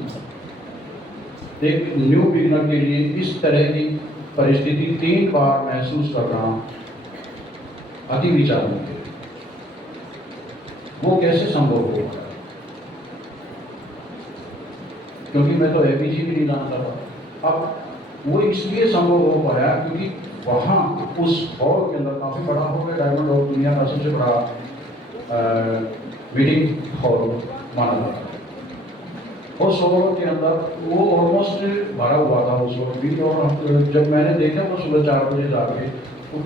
एक न्यू बिगिनर के लिए इस तरह की परिस्थिति 3 बार महसूस करना अति विचार है। वो कैसे संभव होगा? क्योंकि मैं तो एबीजी भी नहीं जानता था। अब वो इसलिए संभव हो पाया क्योंकि वहाँ उस हॉल के अंदर, काफ़ी बड़ा हॉल है, डायमंड हॉल दुनिया का सबसे बड़ा मीटिंग हॉल माना जाता है। उस हॉल के अंदर वो ऑलमोस्ट भरा हुआ था उस वक्त भी। और जब मैंने देखा वो सुबह 4 बजे जाके, तो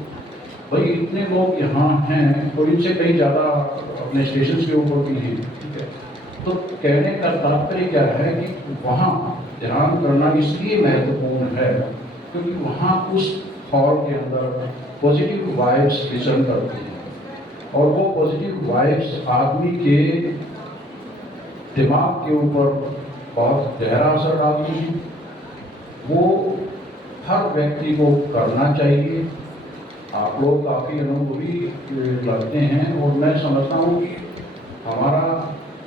भाई इतने लोग यहाँ हैं और इनसे कहीं ज़्यादा अपने स्टेशन के ऊपर भी हैं, ठीक है। तो कहने का तात्पर्य क्या है कि वहाँ ध्यान करना इसलिए महत्वपूर्ण है क्योंकि वहाँ उस हॉल के अंदर पॉजिटिव वाइब्स विचरण करती हैं और वो पॉजिटिव वाइब्स आदमी के दिमाग के ऊपर बहुत गहरा असर डालती हैं। वो हर व्यक्ति को करना चाहिए। आप लोग काफ़ी अनुभवी लगते हैं और मैं समझता हूँ कि हमारा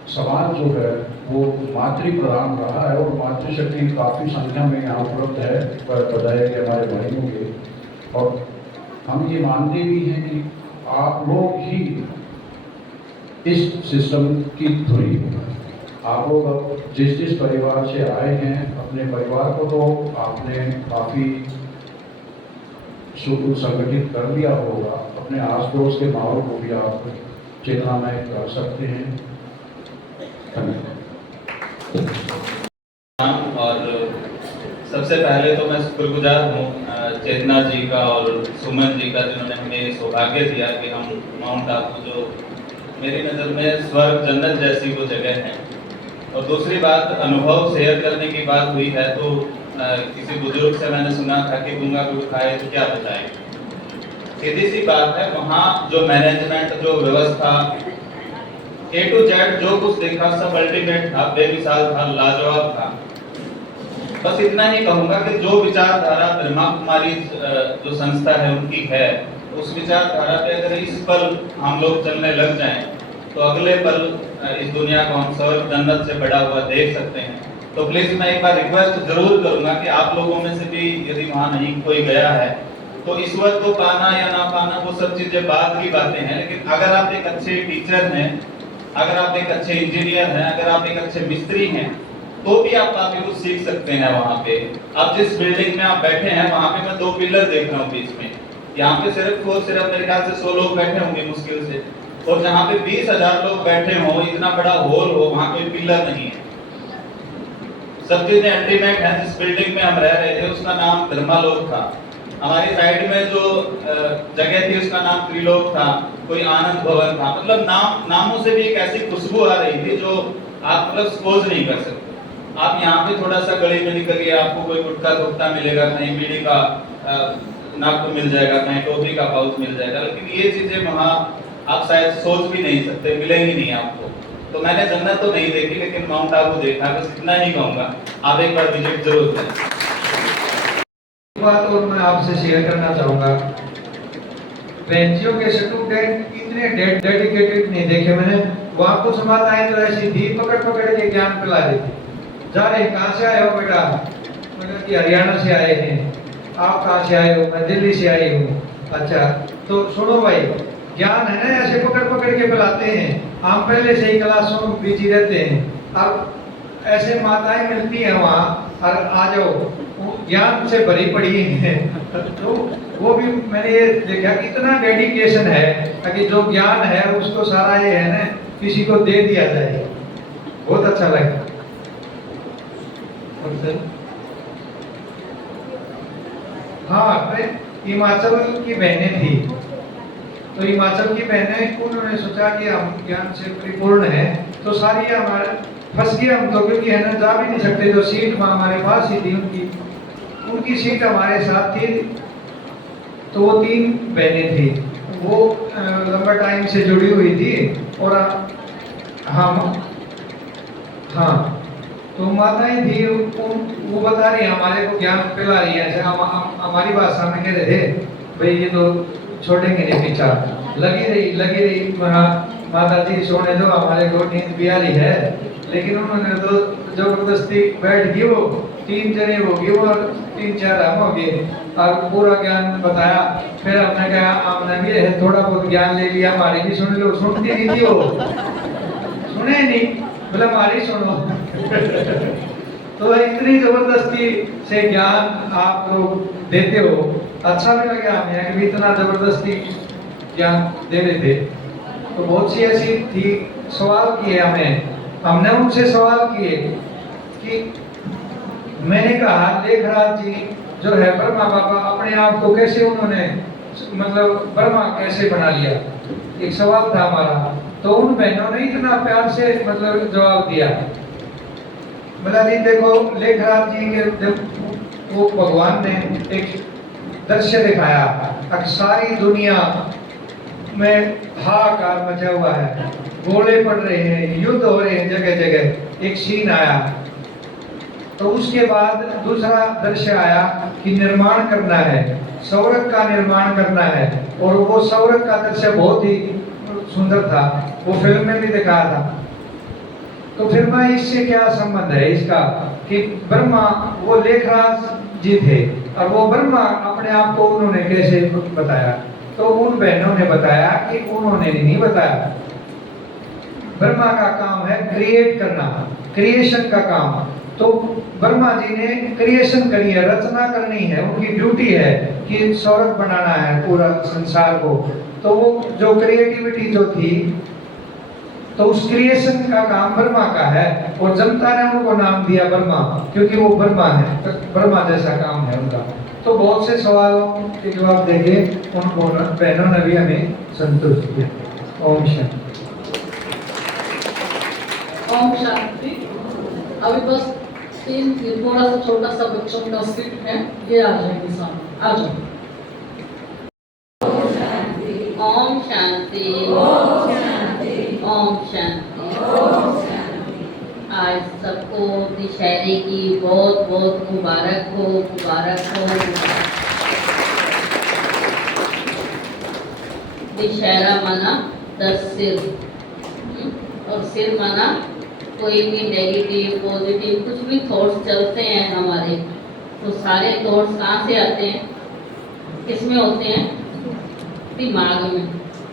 समाज जो है वो मातृ प्रधान रहा है और मातृशक्ति काफ़ी संख्या में यहाँ उपलब्ध है, बताया गया हमारे भाइयों के। और हम ये मानते भी हैं कि आप लोग ही इस सिस्टम की धुरी हो। आप लोग अब जिस परिवार से आए हैं, अपने परिवार को तो आपने काफ़ी संगठित कर लिया होगा, अपने आस पड़ोस के माहौल को भी आप चेतनामय कर सकते हैं। और सबसे पहले तो मैं शुक्रगुजार हूँ चेतना जी का और सुमन जी का, जिन्होंने हमें सौभाग्य दिया कि हम माउंट आबू, जो मेरी नज़र में स्वर्ग जन्नत जैसी वो जगह है। और दूसरी बात, अनुभव शेयर करने की बात हुई है, तो किसी बुजुर्ग से मैंने सुना था कि गूंगा गुड़ खाए तो क्या बताए। सीधी सी बात है, वहाँ जो मैनेजमेंट, जो व्यवस्था, A to Z जो कुछ देखा सब अल्टीमेट था, बेमिसाल था, लाजवाब था। बस इतना ही कहूँगा कि जो विचारधारा ब्रह्मा कुमारी जो संस्था है उनकी है, उस विचारधारा पे अगर इस पल हम लोग चलने लग जाएं, तो अगले पल इस दुनिया को हम स्वर्ग जन्नत से बड़ा हुआ देख सकते हैं। तो प्लीज मैं एक बार रिक्वेस्ट जरूर करूंगा कि आप लोगों में से भी यदि वहाँ नहीं कोई गया है, तो इस वक्त को पाना या ना पाना वो सब चीजें बाद की बातें हैं, लेकिन अगर आप एक अच्छे टीचर हैं, अगर आप एक अच्छे इंजीनियर हैं, अगर आप एक अच्छे मिस्त्री हैं, तो भी आप काफी कुछ सीख सकते हैं वहाँ पे। आप जिस बिल्डिंग में आप बैठे हैं, वहाँ पे मैं 2 पिलर देख रहा हूँ बीच में। यहाँ पे सिर्फ मेरे ख्याल से 100 लोग बैठे होंगे मुश्किल से, और जहाँ पे 20,000 लोग बैठे हों, इतना बड़ा हॉल हो, वहाँ कोई पिलर नहीं है। सब चीजें अल्टीमेट है। जिस बिल्डिंग में हम रह रहे थे उसका नाम धर्मालोक था, हमारी साइड में जो जगह थी उसका नाम त्रिलोक था, कोई आनंद भवन था। मतलब नामों से भी एक ऐसी खुशबू आ रही थी जो आप मतलब सपोज नहीं कर सकते। आप यहाँ पे थोड़ा सा गली में निकलिए, आपको कोई गुटखा थोकता मिलेगा, कहीं बीड़ी का नक मिल जाएगा, कहीं टोपी का पाउच मिल जाएगा, लेकिन ये चीजें वहाँ आप शायद सोच भी नहीं सकते, मिलेंगी नहीं आपको। तो मैंने जन्नत तो नहीं देखी, लेकिन माउंट आबू देखा। बस इतना ही कहूँगा, आप एक बार विजिट जरूर करें। बात और मैं आपसे शेयर करना चाहूँगा, बेंचियों के स्टूडेंट इतने डेडिकेटेड नहीं देखे मैंने। वहाँ कुछ माताएं तो ऐसी थी, पकड़ के ज्ञान पिला देती। जा रहे कहाँ से आए हो बेटा? मैंने कि हरियाणा से आए हैं। आप कहाँ से आए हो? मैं दिल्ली से आई हूँ। अच्छा, तो सुनो भाई, ज्ञान है ना, ऐसे पकड़ के पिलाते हैं। हम पहले से ही क्लासों में बिजी रहते हैं। अब ऐसे माताएं मिलती हैं वहाँ, और आ जाओ, ज्ञान से भरी पड़ी है। तो वो भी मैंने ये देखा कि इतना डेडिकेशन है ताकि जो ज्ञान है उसको सारा ये है ना किसी को दे दिया जाए। बहुत अच्छा लगा। हाँ, हिमाचल की बहनें थी, तो हिमाचल की बहनें उन्होंने सोचा कि हम ज्ञान से परिपूर्ण है, तो सारी हमारे फंस गए हम तो, क्योंकि है ना जा भी नहीं सकते। जो सीट हमारे पास ही थी, उनकी सीट हमारे साथ थी। तो वो 3 बहनें थी, वो लंबा टाइम से जुड़ी हुई थी, और हम हाँ, तो माताएं थी, वो बता रही हमारे को ज्ञान पिला रही है। हमारी भाषा में कह रहे थे, भाई ये तो छोड़ेंगे नहीं पीछा। लगी रही माता जी सोने दो, हमारे को नींद भी आ रही है। लेकिन उन्होंने तो जबरदस्ती बैठ गई, वो 3 जने होगी, वो 3-4 हम हो गए, और पूरा ज्ञान बताया। फिर हमने कहा हमने भी है थोड़ा बहुत ज्ञान ले लिया, हमारी भी सुन लो। सुनती नहीं थी वो, सुने नहीं, बोले हमारी सुनो। तो इतनी जबरदस्ती से ज्ञान आप लोग देते हो, अच्छा भी लगा हमें कि इतना जबरदस्ती ज्ञान दे रहे थे। तो बहुत सी ऐसी थी, सवाल किए हमने उनसे सवाल किए कि मैंने कहा लेखराज जी जो है ब्रह्मा बाबा, अपने आप को कैसे उन्होंने मतलब ब्रह्मा कैसे बना लिया, एक सवाल था हमारा। तो उन बहनों ने इतना प्यार से मतलब जवाब दिया। बोला जी देखो, लेखराज जी के जब वो भगवान ने एक दृश्य दिखाया, अब सारी दुनिया में हाहाकार मचा हुआ है, गोले पड़ रहे हैं, युद्ध हो रहे हैं जगह जगह, एक सीन आया। तो उसके बाद दूसरा दृश्य आया कि निर्माण करना है, स्वर्ग का निर्माण करना है, और वो स्वर्ग का दृश्य बहुत ही सुंदर था, वो फिल्म में भी दिखाया था। तो फिर मैं इससे क्या संबंध है इसका कि ब्रह्मा वो लेखराज जी थे, और वो ब्रह्मा अपने आप को उन्होंने कैसे बताया। तो उन बहनों ने बताया कि उन्होंने नहीं बताया। ब्रह्मा का काम है क्रिएट करना, क्रिएशन का काम। तो ब्रह्मा जी ने क्रिएशन करी है, रचना करनी है, उनकी ड्यूटी है कि स्वर्ग बनाना है पूरा संसार को। तो वो जो क्रिएटिविटी जो थी, तो उस क्रिएशन का काम ब्रह्मा का है, और जनता ने उनको नाम दिया ब्रह्मा, क्योंकि वो ब्रह्मा है, तो ब्रह्मा जैसा काम है उनका। तो बहुत से सवालों के जवाब देके उन बहनों ने भी हमें संतुष्ट किया। ओम शांति। ओम शांति। अभी बस थोड़ा सा छोटा सा बच्चों का स्किट है, ये आ जाएगी सामने, आ जाओ। ओम शांति। ओम शांति। आज सबको दशहरे की बहुत बहुत मुबारक हो, मुबारक हो। दशहरा माना 10 सिर, और सिर माना कोई भी नेगेटिव पॉजिटिव कुछ भी थॉट्स चलते हैं हमारे, तो सारे थॉट्स कहाँ से आते हैं, किसमें होते हैं, दिमाग में।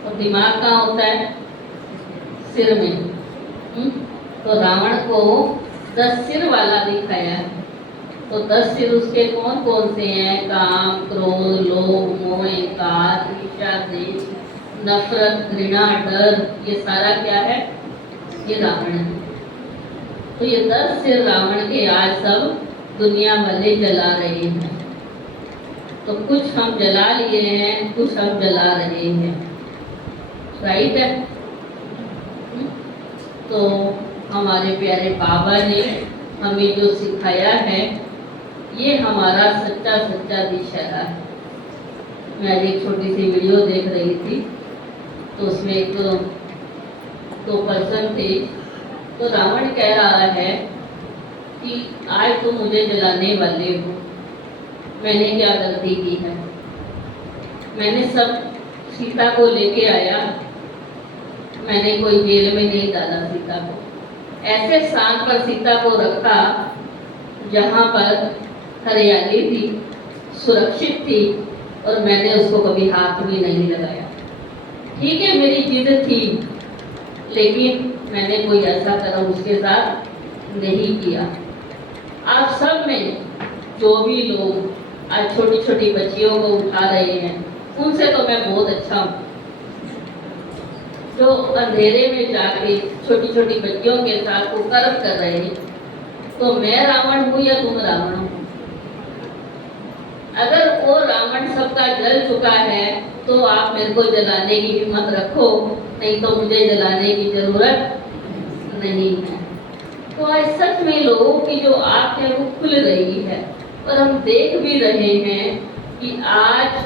और दिमाग कहाँ होता है, सिर में। तो रावण को 10 सिर वाला दिखाया है। तो 10 सिर उसके कौन कौन से हैं, काम, क्रोध, लोभ, मोह, अहंकार, ईर्ष्या, द्वेष, नफरत, घृणा, डर, ये सारा क्या है, ये रावण है। तो ये 10 सिर रावण के आज सब दुनिया वाले जला रहे हैं। तो कुछ हम जला लिए हैं, कुछ हम जला रहे हैं, राइट है। तो हमारे प्यारे बाबा ने हमें जो सिखाया है, ये हमारा सच्चा सच्चा दशहरा है। मैं एक छोटी सी वीडियो देख रही थी, तो उसमें एक दो पर्सन थे। तो रावण कह रहा है कि आज तुम मुझे जलाने वाले हो, मैंने क्या गलती की है, मैंने सब सीता को लेके आया, मैंने कोई जेल में नहीं डाला सीता को, ऐसे स्थान पर सीता को रखा जहाँ पर हरियाली थी, सुरक्षित थी, और मैंने उसको कभी हाथ भी नहीं लगाया। ठीक है, मेरी जिद थी, लेकिन मैंने कोई ऐसा कर्म उसके साथ नहीं किया। आप सब में जो भी लोग आज छोटी छोटी बच्चियों को उठा रहे हैं, उनसे तो मैं बहुत अच्छा हूँ। जो अंधेरे में जाके छोटी छोटी बच्चियों के साथ वो कर्म कर रहे हैं, तो मैं रावण हूँ या तुम रावण हो? अगर वो रावण सबका जल चुका है, तो आप मेरे को जलाने की हिम्मत रखो, नहीं तो मुझे जलाने की जरूरत नहीं है। तो आज सच में लोगों की जो आँख है वो खुल रही है, और हम देख भी रहे हैं कि आज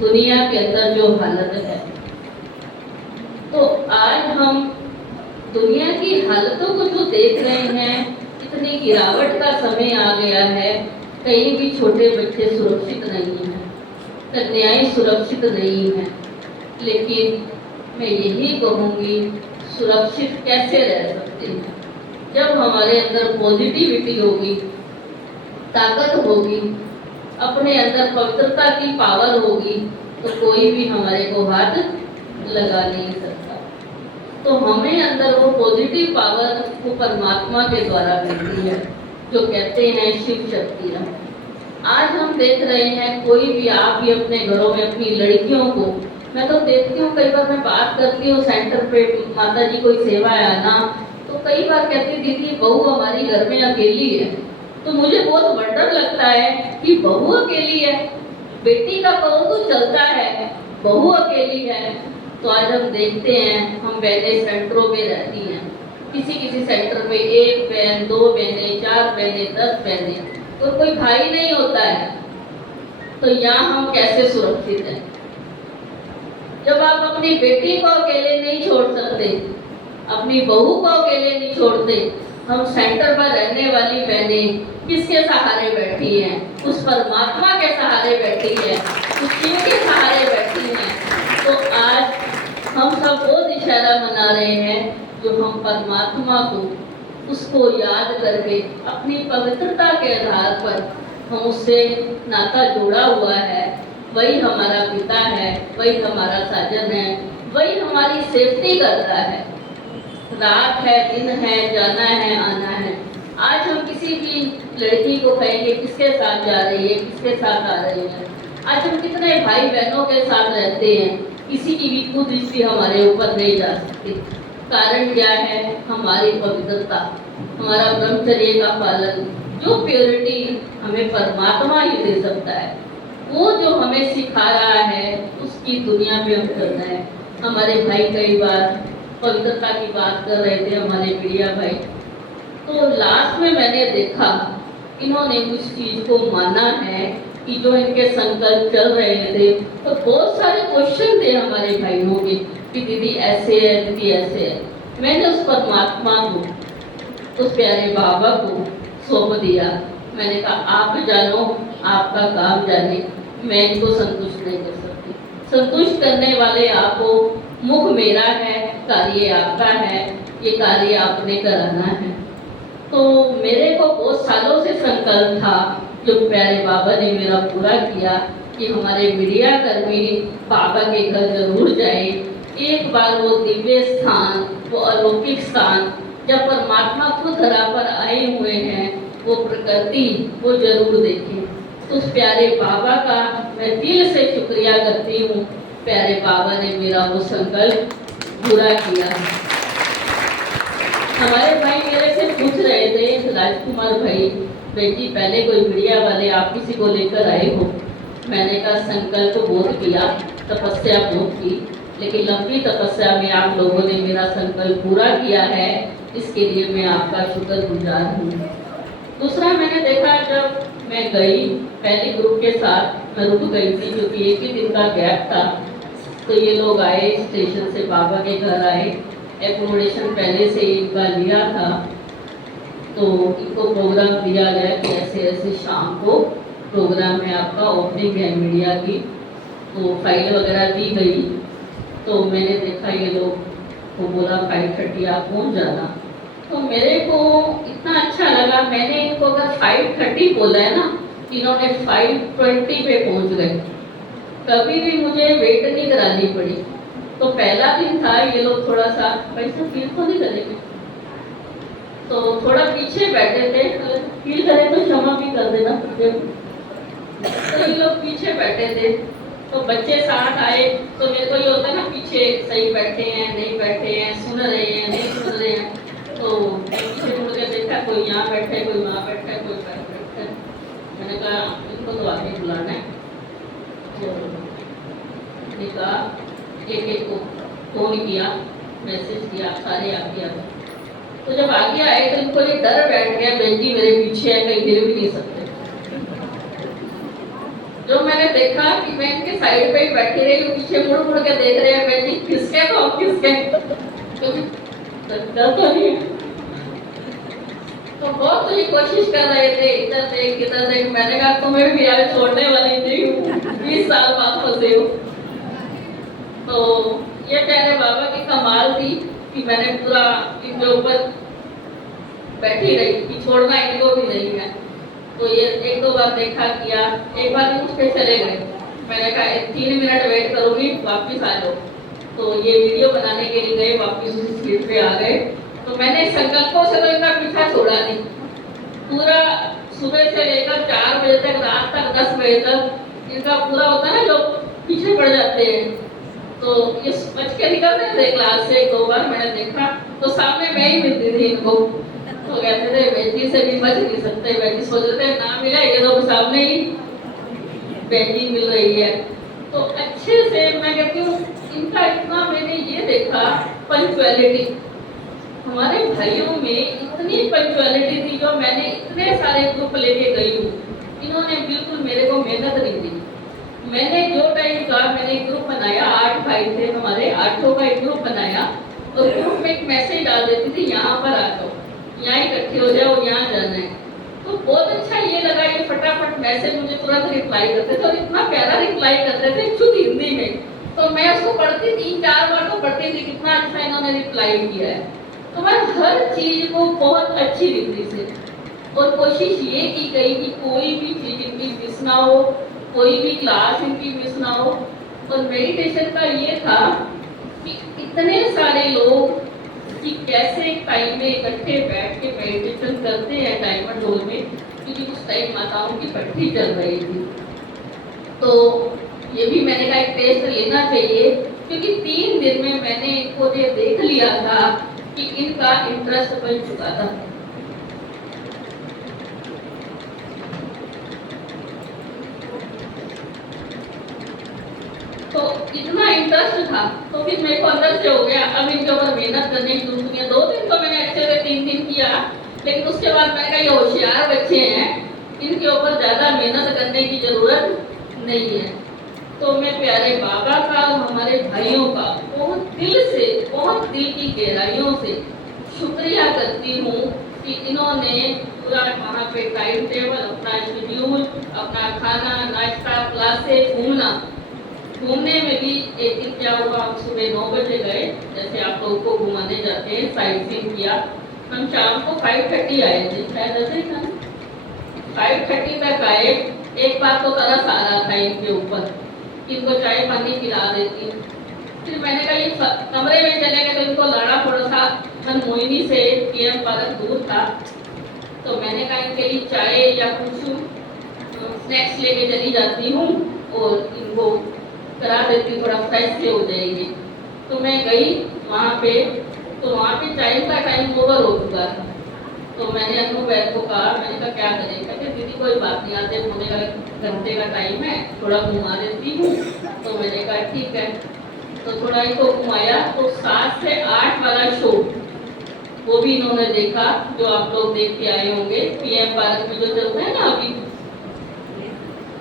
दुनिया के अंदर जो हालत है, तो आज हम दुनिया की हालतों को जो देख रहे हैं, इतनी गिरावट का समय आ गया है। कहीं भी छोटे बच्चे सुरक्षित नहीं हैं, कन्याएं सुरक्षित नहीं हैं। लेकिन मैं यही कहूँगी, सुरक्षित कैसे रह सकते हैं? जब हमारे अंदर पॉजिटिविटी होगी, ताकत होगी, अपने अंदर पवित्रता की पावर होगी, तो कोई भी हमारे को हाथ लगा नहीं सकता। तो हमें अंदर वो पॉजिटिव पावर वो परमात्मा के द्वारा मिलती है, जो कहते हैं शिव शक्तियाँ। आज हम देख रहे हैं, कोई भी, आप भी अपने घरों में अपनी लड़कियों को, मैं तो देखती हूँ, कई बार मैं बात करती हूँ सेंटर पे, माता जी कोई सेवा है आना, तो कई बार कहती दीदी बहू हमारी घर में अकेली है। तो मुझे बहुत वंडर लगता है कि बहू अकेली है, बेटी का कहो तो चलता है, बहू अकेली है। तो आज हम देखते हैं, हम बहनें सेंटरों में रहती हैं, किसी किसी सेंटर में 1 बहन, 2 बहनें, 4 बहनें, 10 बहनें, तो कोई भाई नहीं होता है। तो यहाँ हम कैसे सुरक्षित हैं? जब आप अपनी बेटी को अकेले नहीं छोड़ सकते, अपनी बहू को अकेले नहीं छोड़ते, हम सेंटर पर रहने वाली बहनें किसके सहारे बैठी हैं? उस परमात्मा के सहारे बैठी है, उस शिव के सहारे बैठी हैं। तो आज हम सब वो दशहरा मना रहे हैं जो हम परमात्मा को, उसको याद करके अपनी पवित्रता के आधार पर हम उससे नाता जोड़ा हुआ है, वही हमारा पिता है, वही हमारा साजन है, वही हमारी सेफ्टी कर रहा है। रात है, दिन है, जाना है, आना है। आज हम किसी भी लड़की को कहेंगे किसके साथ जा रही है, किसके साथ आ रही है। आज हम कितने भाई बहनों के साथ रहते हैं, किसी की भी कुदृष्टि हमारे ऊपर नहीं जा सकती। कारण क्या है? हमारी पवित्रता, हमारा ब्रह्मचर्य का पालन, जो प्योरिटी हमें परमात्मा ही दे सकता है, वो जो हमें सिखा रहा है उसकी दुनिया में हम कर रहे हैं। हमारे भाई कई बार पवित्रता की बात कर रहे थे, हमारे मीडिया भाई, तो लास्ट में मैंने देखा इन्होंने कुछ चीज को माना है कि जो इनके संकल्प चल रहे थे, तो बहुत सारे क्वेश्चन थे हमारे भाइयों के कि दीदी ऐसे है, दीदी ऐसे है। मैंने उस परमात्मा को, उस प्यारे बाबा को सौंप दिया। मैंने कहा आप जानो, आपका काम जाने, मैं इनको संतुष्ट नहीं कर सकती। संतुष्ट करने वाले आपको, मुख मेरा है, कार्य आपका है, ये कार्य आपने कराना है। तो मेरे को बहुत सालों से संकल्प था, जो प्यारे बाबा ने मेरा पूरा किया कि हमारे मीडिया कर्मी बाबा के घर जरूर जाए, एक बार वो दिव्य स्थान, वो अलौकिक स्थान, जब परमात्मा खुद धरा पर आए हुए हैं, वो प्रकृति वो जरूर देखें। उस प्यारे बाबा का मैं दिल से शुक्रिया करती हूँ। प्यारे बाबा ने मेरा वो संकल्प पूरा किया। हमारे भाई मेरे से पूछ रहे थे, राजकुमार भाई, बेटी पहले कोई मीडिया वाले आप किसी को लेकर आए हो? मैंने कहा संकल्प बहुत किया, तपस्या बहुत की, लेकिन लंबी तपस्या में आप लोगों ने मेरा संकल्प पूरा किया है, इसके लिए मैं आपका शुक्रगुजार हूँ। दूसरा मैंने देखा, जब मैं गई पहले ग्रुप के साथ, मैं रुक गई थी क्योंकि एक ही दिन का गैप था, तो ये लोग आए स्टेशन से, बाबा के घर आए, एकोमोडेशन पहले से इनका लिया था, तो इनको प्रोग्राम दिया गया कि ऐसे ऐसे शाम को प्रोग्राम में आपका ओपनिंग है मीडिया की, तो फाइल वगैरह दी गई। तो मैंने देखा ये लोग को बोला 5:30 आप पहुँच जाना, तो मेरे को इतना अच्छा लगा। मैंने इनको अगर 5:30 बोला है ना, इन्होंने 5:20 पे पहुँच गए। कभी भी मुझे वेट नहीं करानी पड़ी। तो पहला दिन था, ये लोग थोड़ा सा वैसे फील तो नहीं करेंगे, तो थोड़ा पीछे बैठे थे, फील करें तो क्षमा भी कर देना। तो ये लोग पीछे बैठे थे, तो बच्चे साथ आए, तो मेरे को ये होता है ना, पीछे सही बैठे हैं, नहीं बैठे हैं, सुन रहे हैं, नहीं सुन रहे हैं। तो पीछे मुड़ के देखा, कोई यहाँ बैठा है, कोई वहाँ बैठा है, कोई बैठा है। मैंने कहा इनको तो आगे बुलाना है। मैंने कहा एक एक को फोन किया, मैसेज किया, सारे आगे आ गए। तो जब आगे आए तो इनको ये डर बैठ गया, बेटी मेरे पीछे है, कहीं गिर भी नहीं सकते। जो मैंने देखा कि मैं इनके साइड पे ही बैठी रही हूँ, पीछे मुड़ मुड़ के देख रहे हैं, बेटी किसके को किसके, डर तो नहीं है। तो बहुत ही कोशिश कर रहे थे, इधर देख इधर देख। मैंने कहा तुम्हें भी यार छोड़ने वाली नहीं हूँ, 20 साल बाद फंसे हो। तो ये प्यारे बाबा की कमाल थी कि मैंने पूरा इनके ऊपर बैठी रही कि छोड़ना इनको भी नहीं है। तो ये 1-2 बार देखा किया, एक बार उठ के चले गए। मैंने कहा 3 मिनट वेट करूंगी, वापस आ जाओ। तो ये वीडियो बनाने के लिए गए, वापस उस सीट पे आ गए। तो मैंने संकल्पों से तो इनका पीछा छोड़ा नहीं। पूरा सुबह से लेकर 4 बजे तक, रात तक 10 बजे तक इनका पूरा होता है ना, जो पीछे पड़ जाते हैं। तो ये बच के निकल रहे थे क्लास से। 2 बार मैंने देखा तो सामने मैं ही मिलती थी इनको। तो कहते थे बेटी से भी बच नहीं सकते, बेटी सोच रहे थे ना मिला, ये तो सामने ही बेटी मिल रही है। तो अच्छे से मैं कहती हूँ इनका इतना मैंने ये देखा, पंक्चुअलिटी हमारे भाइयों में इतनी पंक्चुअलिटी थी, जो मैंने इतने सारे ग्रुप लेके गई हूँ, इन्होंने बिल्कुल मेरे को मेहनत नहीं दी। मैंने जो टाइम का मैंने ग्रुप बनाया, 8 भाई थे हमारे, 8 का एक ग्रुप बनाया, और ग्रुप में एक मैसेज डाल देती थी, यहाँ पर आ जाओ, यहाँ इकट्ठे हो जाओ, यहाँ जाना है। तो बहुत अच्छा ये लगा, ये फटाफट मैसेज मुझे तुरंत रिप्लाई करते थे, और इतना प्यारा रिप्लाई करते थे शुद्ध हिंदी में। तो मैं उसको पढ़ती, 3-4 बार तो पढ़ती थी, कितना अच्छा इन्होंने रिप्लाई किया है। तो मैं हर चीज को बहुत अच्छी रीति से, और कोशिश ये की गई कि कोई भी चीज इनकी मिस ना हो, कोई भी क्लास इनकी मिस ना हो। और मेडिटेशन का ये था कि इतने सारे लोग कि कैसे एक टाइम में इकट्ठे बैठ के मेडिटेशन करते हैं डायमंड हॉल में, क्योंकि उस टाइम माताओं की पट्टी चल रही थी। तो ये भी मैंने कहा एक टेस्ट लेना चाहिए, क्योंकि 3 दिन में मैंने इनको ये देख लिया था कि इनका इंटरेस्ट बन चुका था। तो इतना इंटरेस्ट था, तो फिर मेरे को अंदर से हो गया अब इनके ऊपर मेहनत करने की जरूरत है। 2 दिन तो मैंने अच्छे से 3 दिन किया, लेकिन उसके बाद मैंने कहा ये होशियार बच्चे हैं, इनके ऊपर ज्यादा मेहनत करने की जरूरत नहीं है। तो मैं प्यारे बाबा का और हमारे भाइयों का बहुत दिल से, बहुत दिल की गहराइयों से शुक्रिया करती हूँ कि इन्होंने पूरा वहाँ पे टाइम टेबल, अपना शेड्यूल, अपना खाना, नाश्ता, क्लासेस, घूमने में भी एक दिन क्या हुआ, हम सुबह 9 बजे गए, जैसे आप लोगों को घुमाने जाते हैं, साइट सीइंग किया। हम शाम को 5:30 आए थे, शायद ऐसे ही था, 5:30 तक आए। एक बार तो तरस आ रहा था इनके ऊपर, इनको चाय पानी पिला देती। फिर मैंने कहा ये कमरे में चले गए, तो इनको लड़ा, थोड़ा सा मनमोहिनी से पीएम पार्क दूर था, तो मैंने कहा इनके लिए चाय या कुछ स्नैक्स लेके चली जाती हूँ और इनको करा देती, थोड़ा फ्रेश से हो जाएगी। तो मैं गई वहाँ पे, तो वहाँ पे चाय का टाइम ओवर हो चुका था। तो मैंने अनु बैग को कहा, मैंने कहा क्या करें, कहते दीदी कोई बात नहीं, आधे पौने घंटे का टाइम है, थोड़ा घुमा देती हूँ। तो मैंने कहा ठीक है, तो थोड़ा इनको घुमाया। तो 7 से 8 वाला शो वो भी इन्होंने देखा, जो आप लोग देख के आए होंगे पीएम पार्क में जो चलता है ना अभी,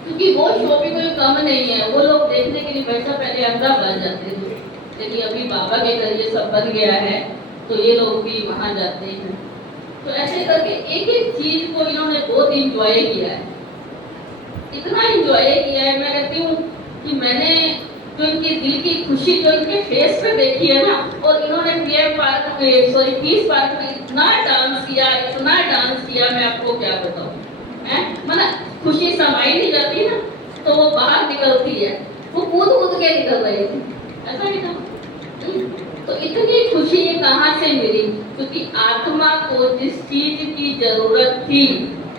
क्योंकि वो शो भी कोई कम नहीं है। वो लोग देखने के लिए पैसा पहले अंदर बन जाते थे, लेकिन अभी बाबा के घर ये सब बन गया है, तो ये लोग भी वहाँ जाते हैं। तो ऐसे करके एक एक चीज को इन्होंने बहुत इंजॉय किया है, इतना इंजॉय किया है। मैं कहती हूँ कि मैंने जो इनकी दिल की खुशी जो इनके फेस पे देखी है ना, और इन्होंने पीएम पार्क में, सॉरी पीस पार्क में इतना डांस किया, मैं आपको क्या बताऊँ, मतलब खुशी समाई नहीं जाती ना, तो वो बाहर निकलती है, वो कूद कूद के निकल रही थी, ऐसा नहीं था। तो इतनी खुशी ये कहाँ से मिली, क्योंकि आत्मा को जिस चीज की जरूरत थी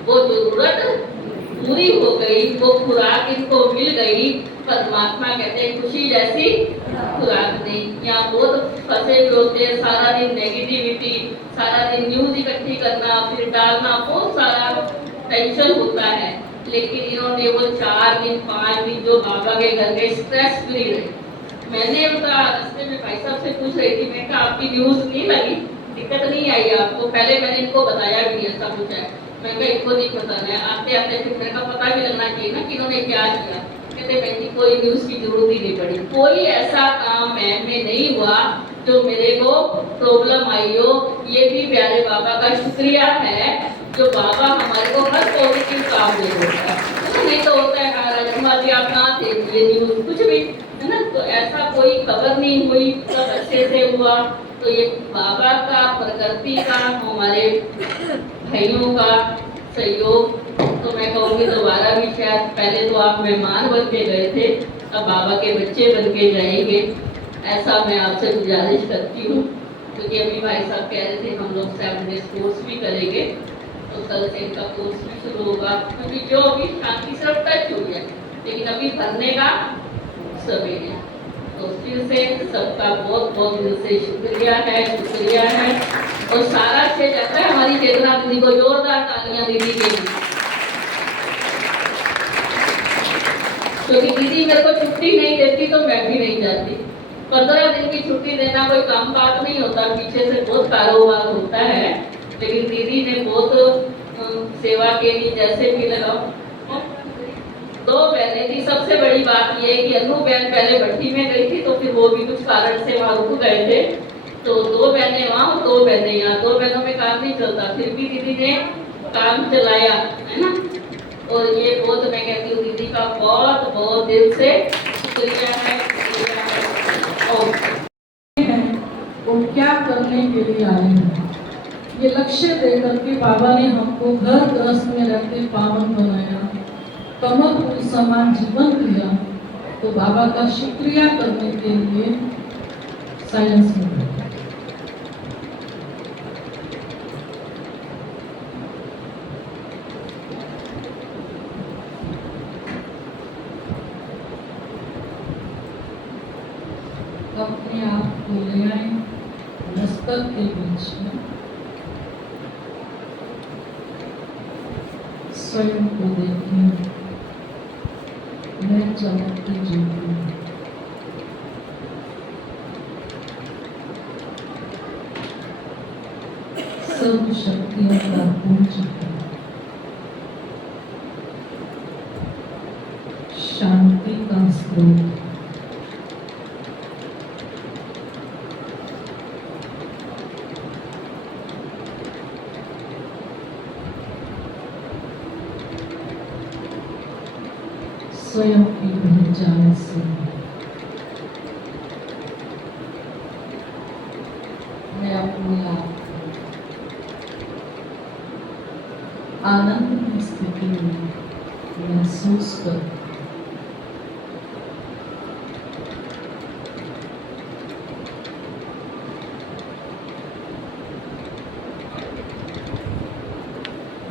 वो जरूरत पूरी हो गई, वो खुराक इनको मिल गई। परमात्मा कहते हैं खुशी जैसी खुराक नहीं। यहाँ बहुत फंसे हुए होते हैं, सारा दिन नेगेटिविटी, सारा दिन न्यूज इकट्ठी करना, फिर डालना, बहुत सारा टेंशन होता है। लेकिन इन्होंने वो 4 दिन 5 दिन जो बाबा के घर के स्ट्रेस फ्री रहे। मैंने उनका रास्ते में भाई साहब से पूछ रही थी, मैं कहा आपकी न्यूज नहीं लगी, दिक्कत नहीं आई आपको? पहले मैंने इनको बताया भी नहीं, ऐसा कुछ है। मैं कहा इनको नहीं बताना है, आते आते फिर मेरे का पता भी लगना चाहिए ना कि इन्होंने क्या किया। कहते बहन जी कोई न्यूज की जरूरत ही नहीं पड़ी, कोई ऐसा काम में नहीं हुआ जो मेरे को प्रॉब्लम आई हो। ये भी प्यारे बाबा का शुक्रिया है जो बाबा हमारे को हर पॉजिटिव काम दे देता है। नहीं तो होता है राजकुमार जी आप कहाँ थे, ये न्यूज कुछ भी है ना, तो ऐसा कोई खबर नहीं हुई, सब अच्छे से हुआ। तो ये बाबा का, प्रकृति का, हमारे भाइयों का सहयोग। तो मैं कहूँगी दोबारा भी शायद, पहले तो आप मेहमान बन के गए थे, अब बाबा के बच्चे बन के जाएंगे, ऐसा मैं आपसे गुजारिश करती हूँ। क्योंकि अभी भाई साहब कह रहे थे हम लोग 7 डेज कोर्स भी करेंगे, तो कल से इनका कोर्स भी शुरू होगा। क्योंकि जो अभी शांति सिर्फ टच हुई है, लेकिन अभी भरने का समय है। तो फिर से सबका बहुत बहुत दिल से शुक्रिया है। और सारा से जाता है हमारी चेतना दीदी को, जोरदार तालियां दीदी के लिए, क्योंकि दीदी मेरे को छुट्टी नहीं देती तो मैं भी नहीं जाती। 15 दिन की छुट्टी देना कोई कम बात नहीं होता, पीछे से बहुत कारोबार होता है, लेकिन दीदी ने बहुत सेवा के लिए जैसे भी लगाओ। 2 बहनें थी, सबसे बड़ी बात यह है कि अनु बहन पहले भट्टी में गई थी, तो फिर वो भी कुछ कारण से वहाँ रुक गए थे, तो 2 बहनें वहाँ और 2 बहनें यहाँ। 2 बहनों में काम नहीं चलता, फिर भी दीदी ने काम चलाया, है ना। और ये बहुत, मैं कहती हूँ दीदी का बहुत बहुत दिल से शुक्रिया है। और क्या करने के लिए आए हैं, ये लक्ष्य देकर के बाबा ने हमको घर गृहस्थ में रहते पावन बनाया। कमल फूल समान जीवन दिया, तो बाबा का शुक्रिया करने के लिए साइलेंस में बैठे। अपने आप को ले आए मस्तक के बीच में, स्वयं को देखिए, मैं चमकती ज्योति हूँ। सब शक्तियों का पुंज है, शांति का स्रोत। स्वयं की पहचान से मैं अपने आप को आनंद की स्थिति में महसूस करती हूँ।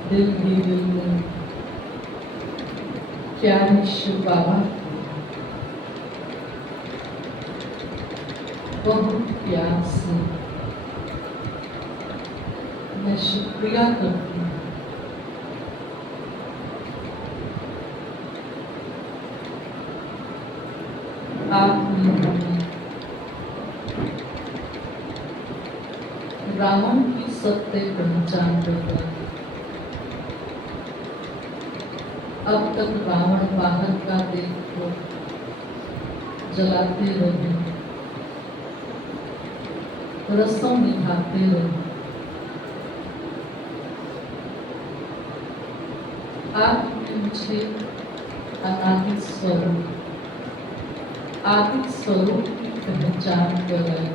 दिल ही दिल में प्यारे शिव बाबा बहुत प्यार से मैं शुक्रिया करती हूँ। आपने हमें रावण की सत्य पहचान कर अब तक रावण बाहर का देख को जलाते रहे, रसों निभाते रहे। आपने मुझे अनादि स्वरूप, आदि स्वरूप की पहचान कराई।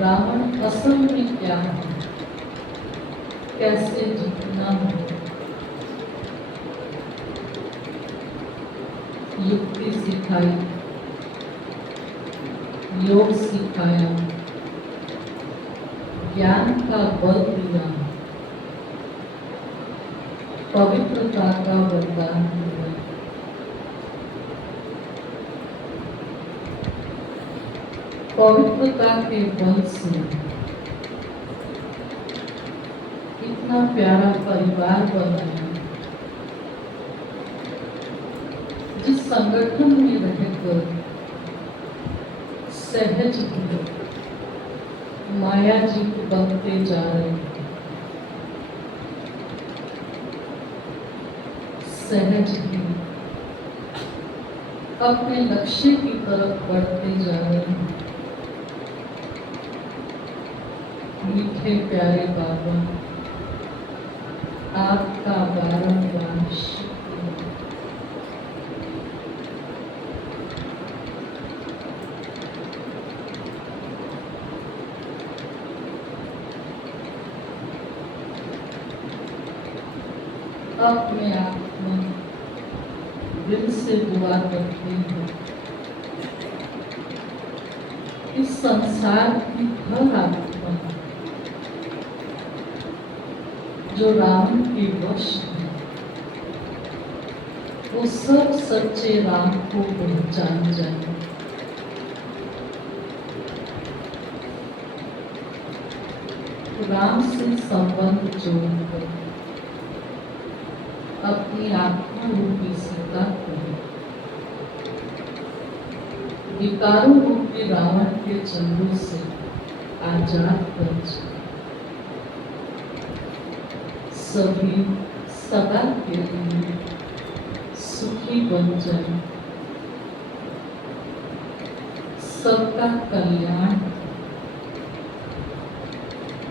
रावण असल में क्या है, कैसे जीतना है, युक्ति सिखाई, योग सिखाया, ज्ञान का बल दिया, पवित्रता का वरदान दिया। पवित्रता के बल से इतना प्यारा परिवार बनाया, जिस संगठन में रहकर सहज ही माया जी बनते जा रहे हैं, सहज ही अपने लक्ष्य की तरफ बढ़ते जा रहे हैं। मीठे प्यारे बाबा, आपका बारंबार शुक्रिया। अब मैं आपको दिल से दुआ करती हूँ, इस संसार की हर आत्मा जो राम के वश है, वो सब सच्चे राम को पहचान जाए। राम से संबंध जोड़कर अपनी आत्मा रूपी सीता को विकारों रूपी रावण के चंगुल से आजाद कर सभी सदा के लिए सुखी बन जाए, सबका कल्याण,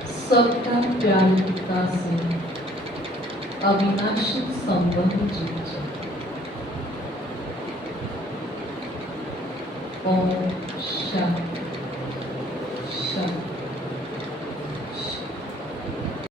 सबका प्यारिता से अविनाशी संबंध जुड़ जाए। ओम शांति।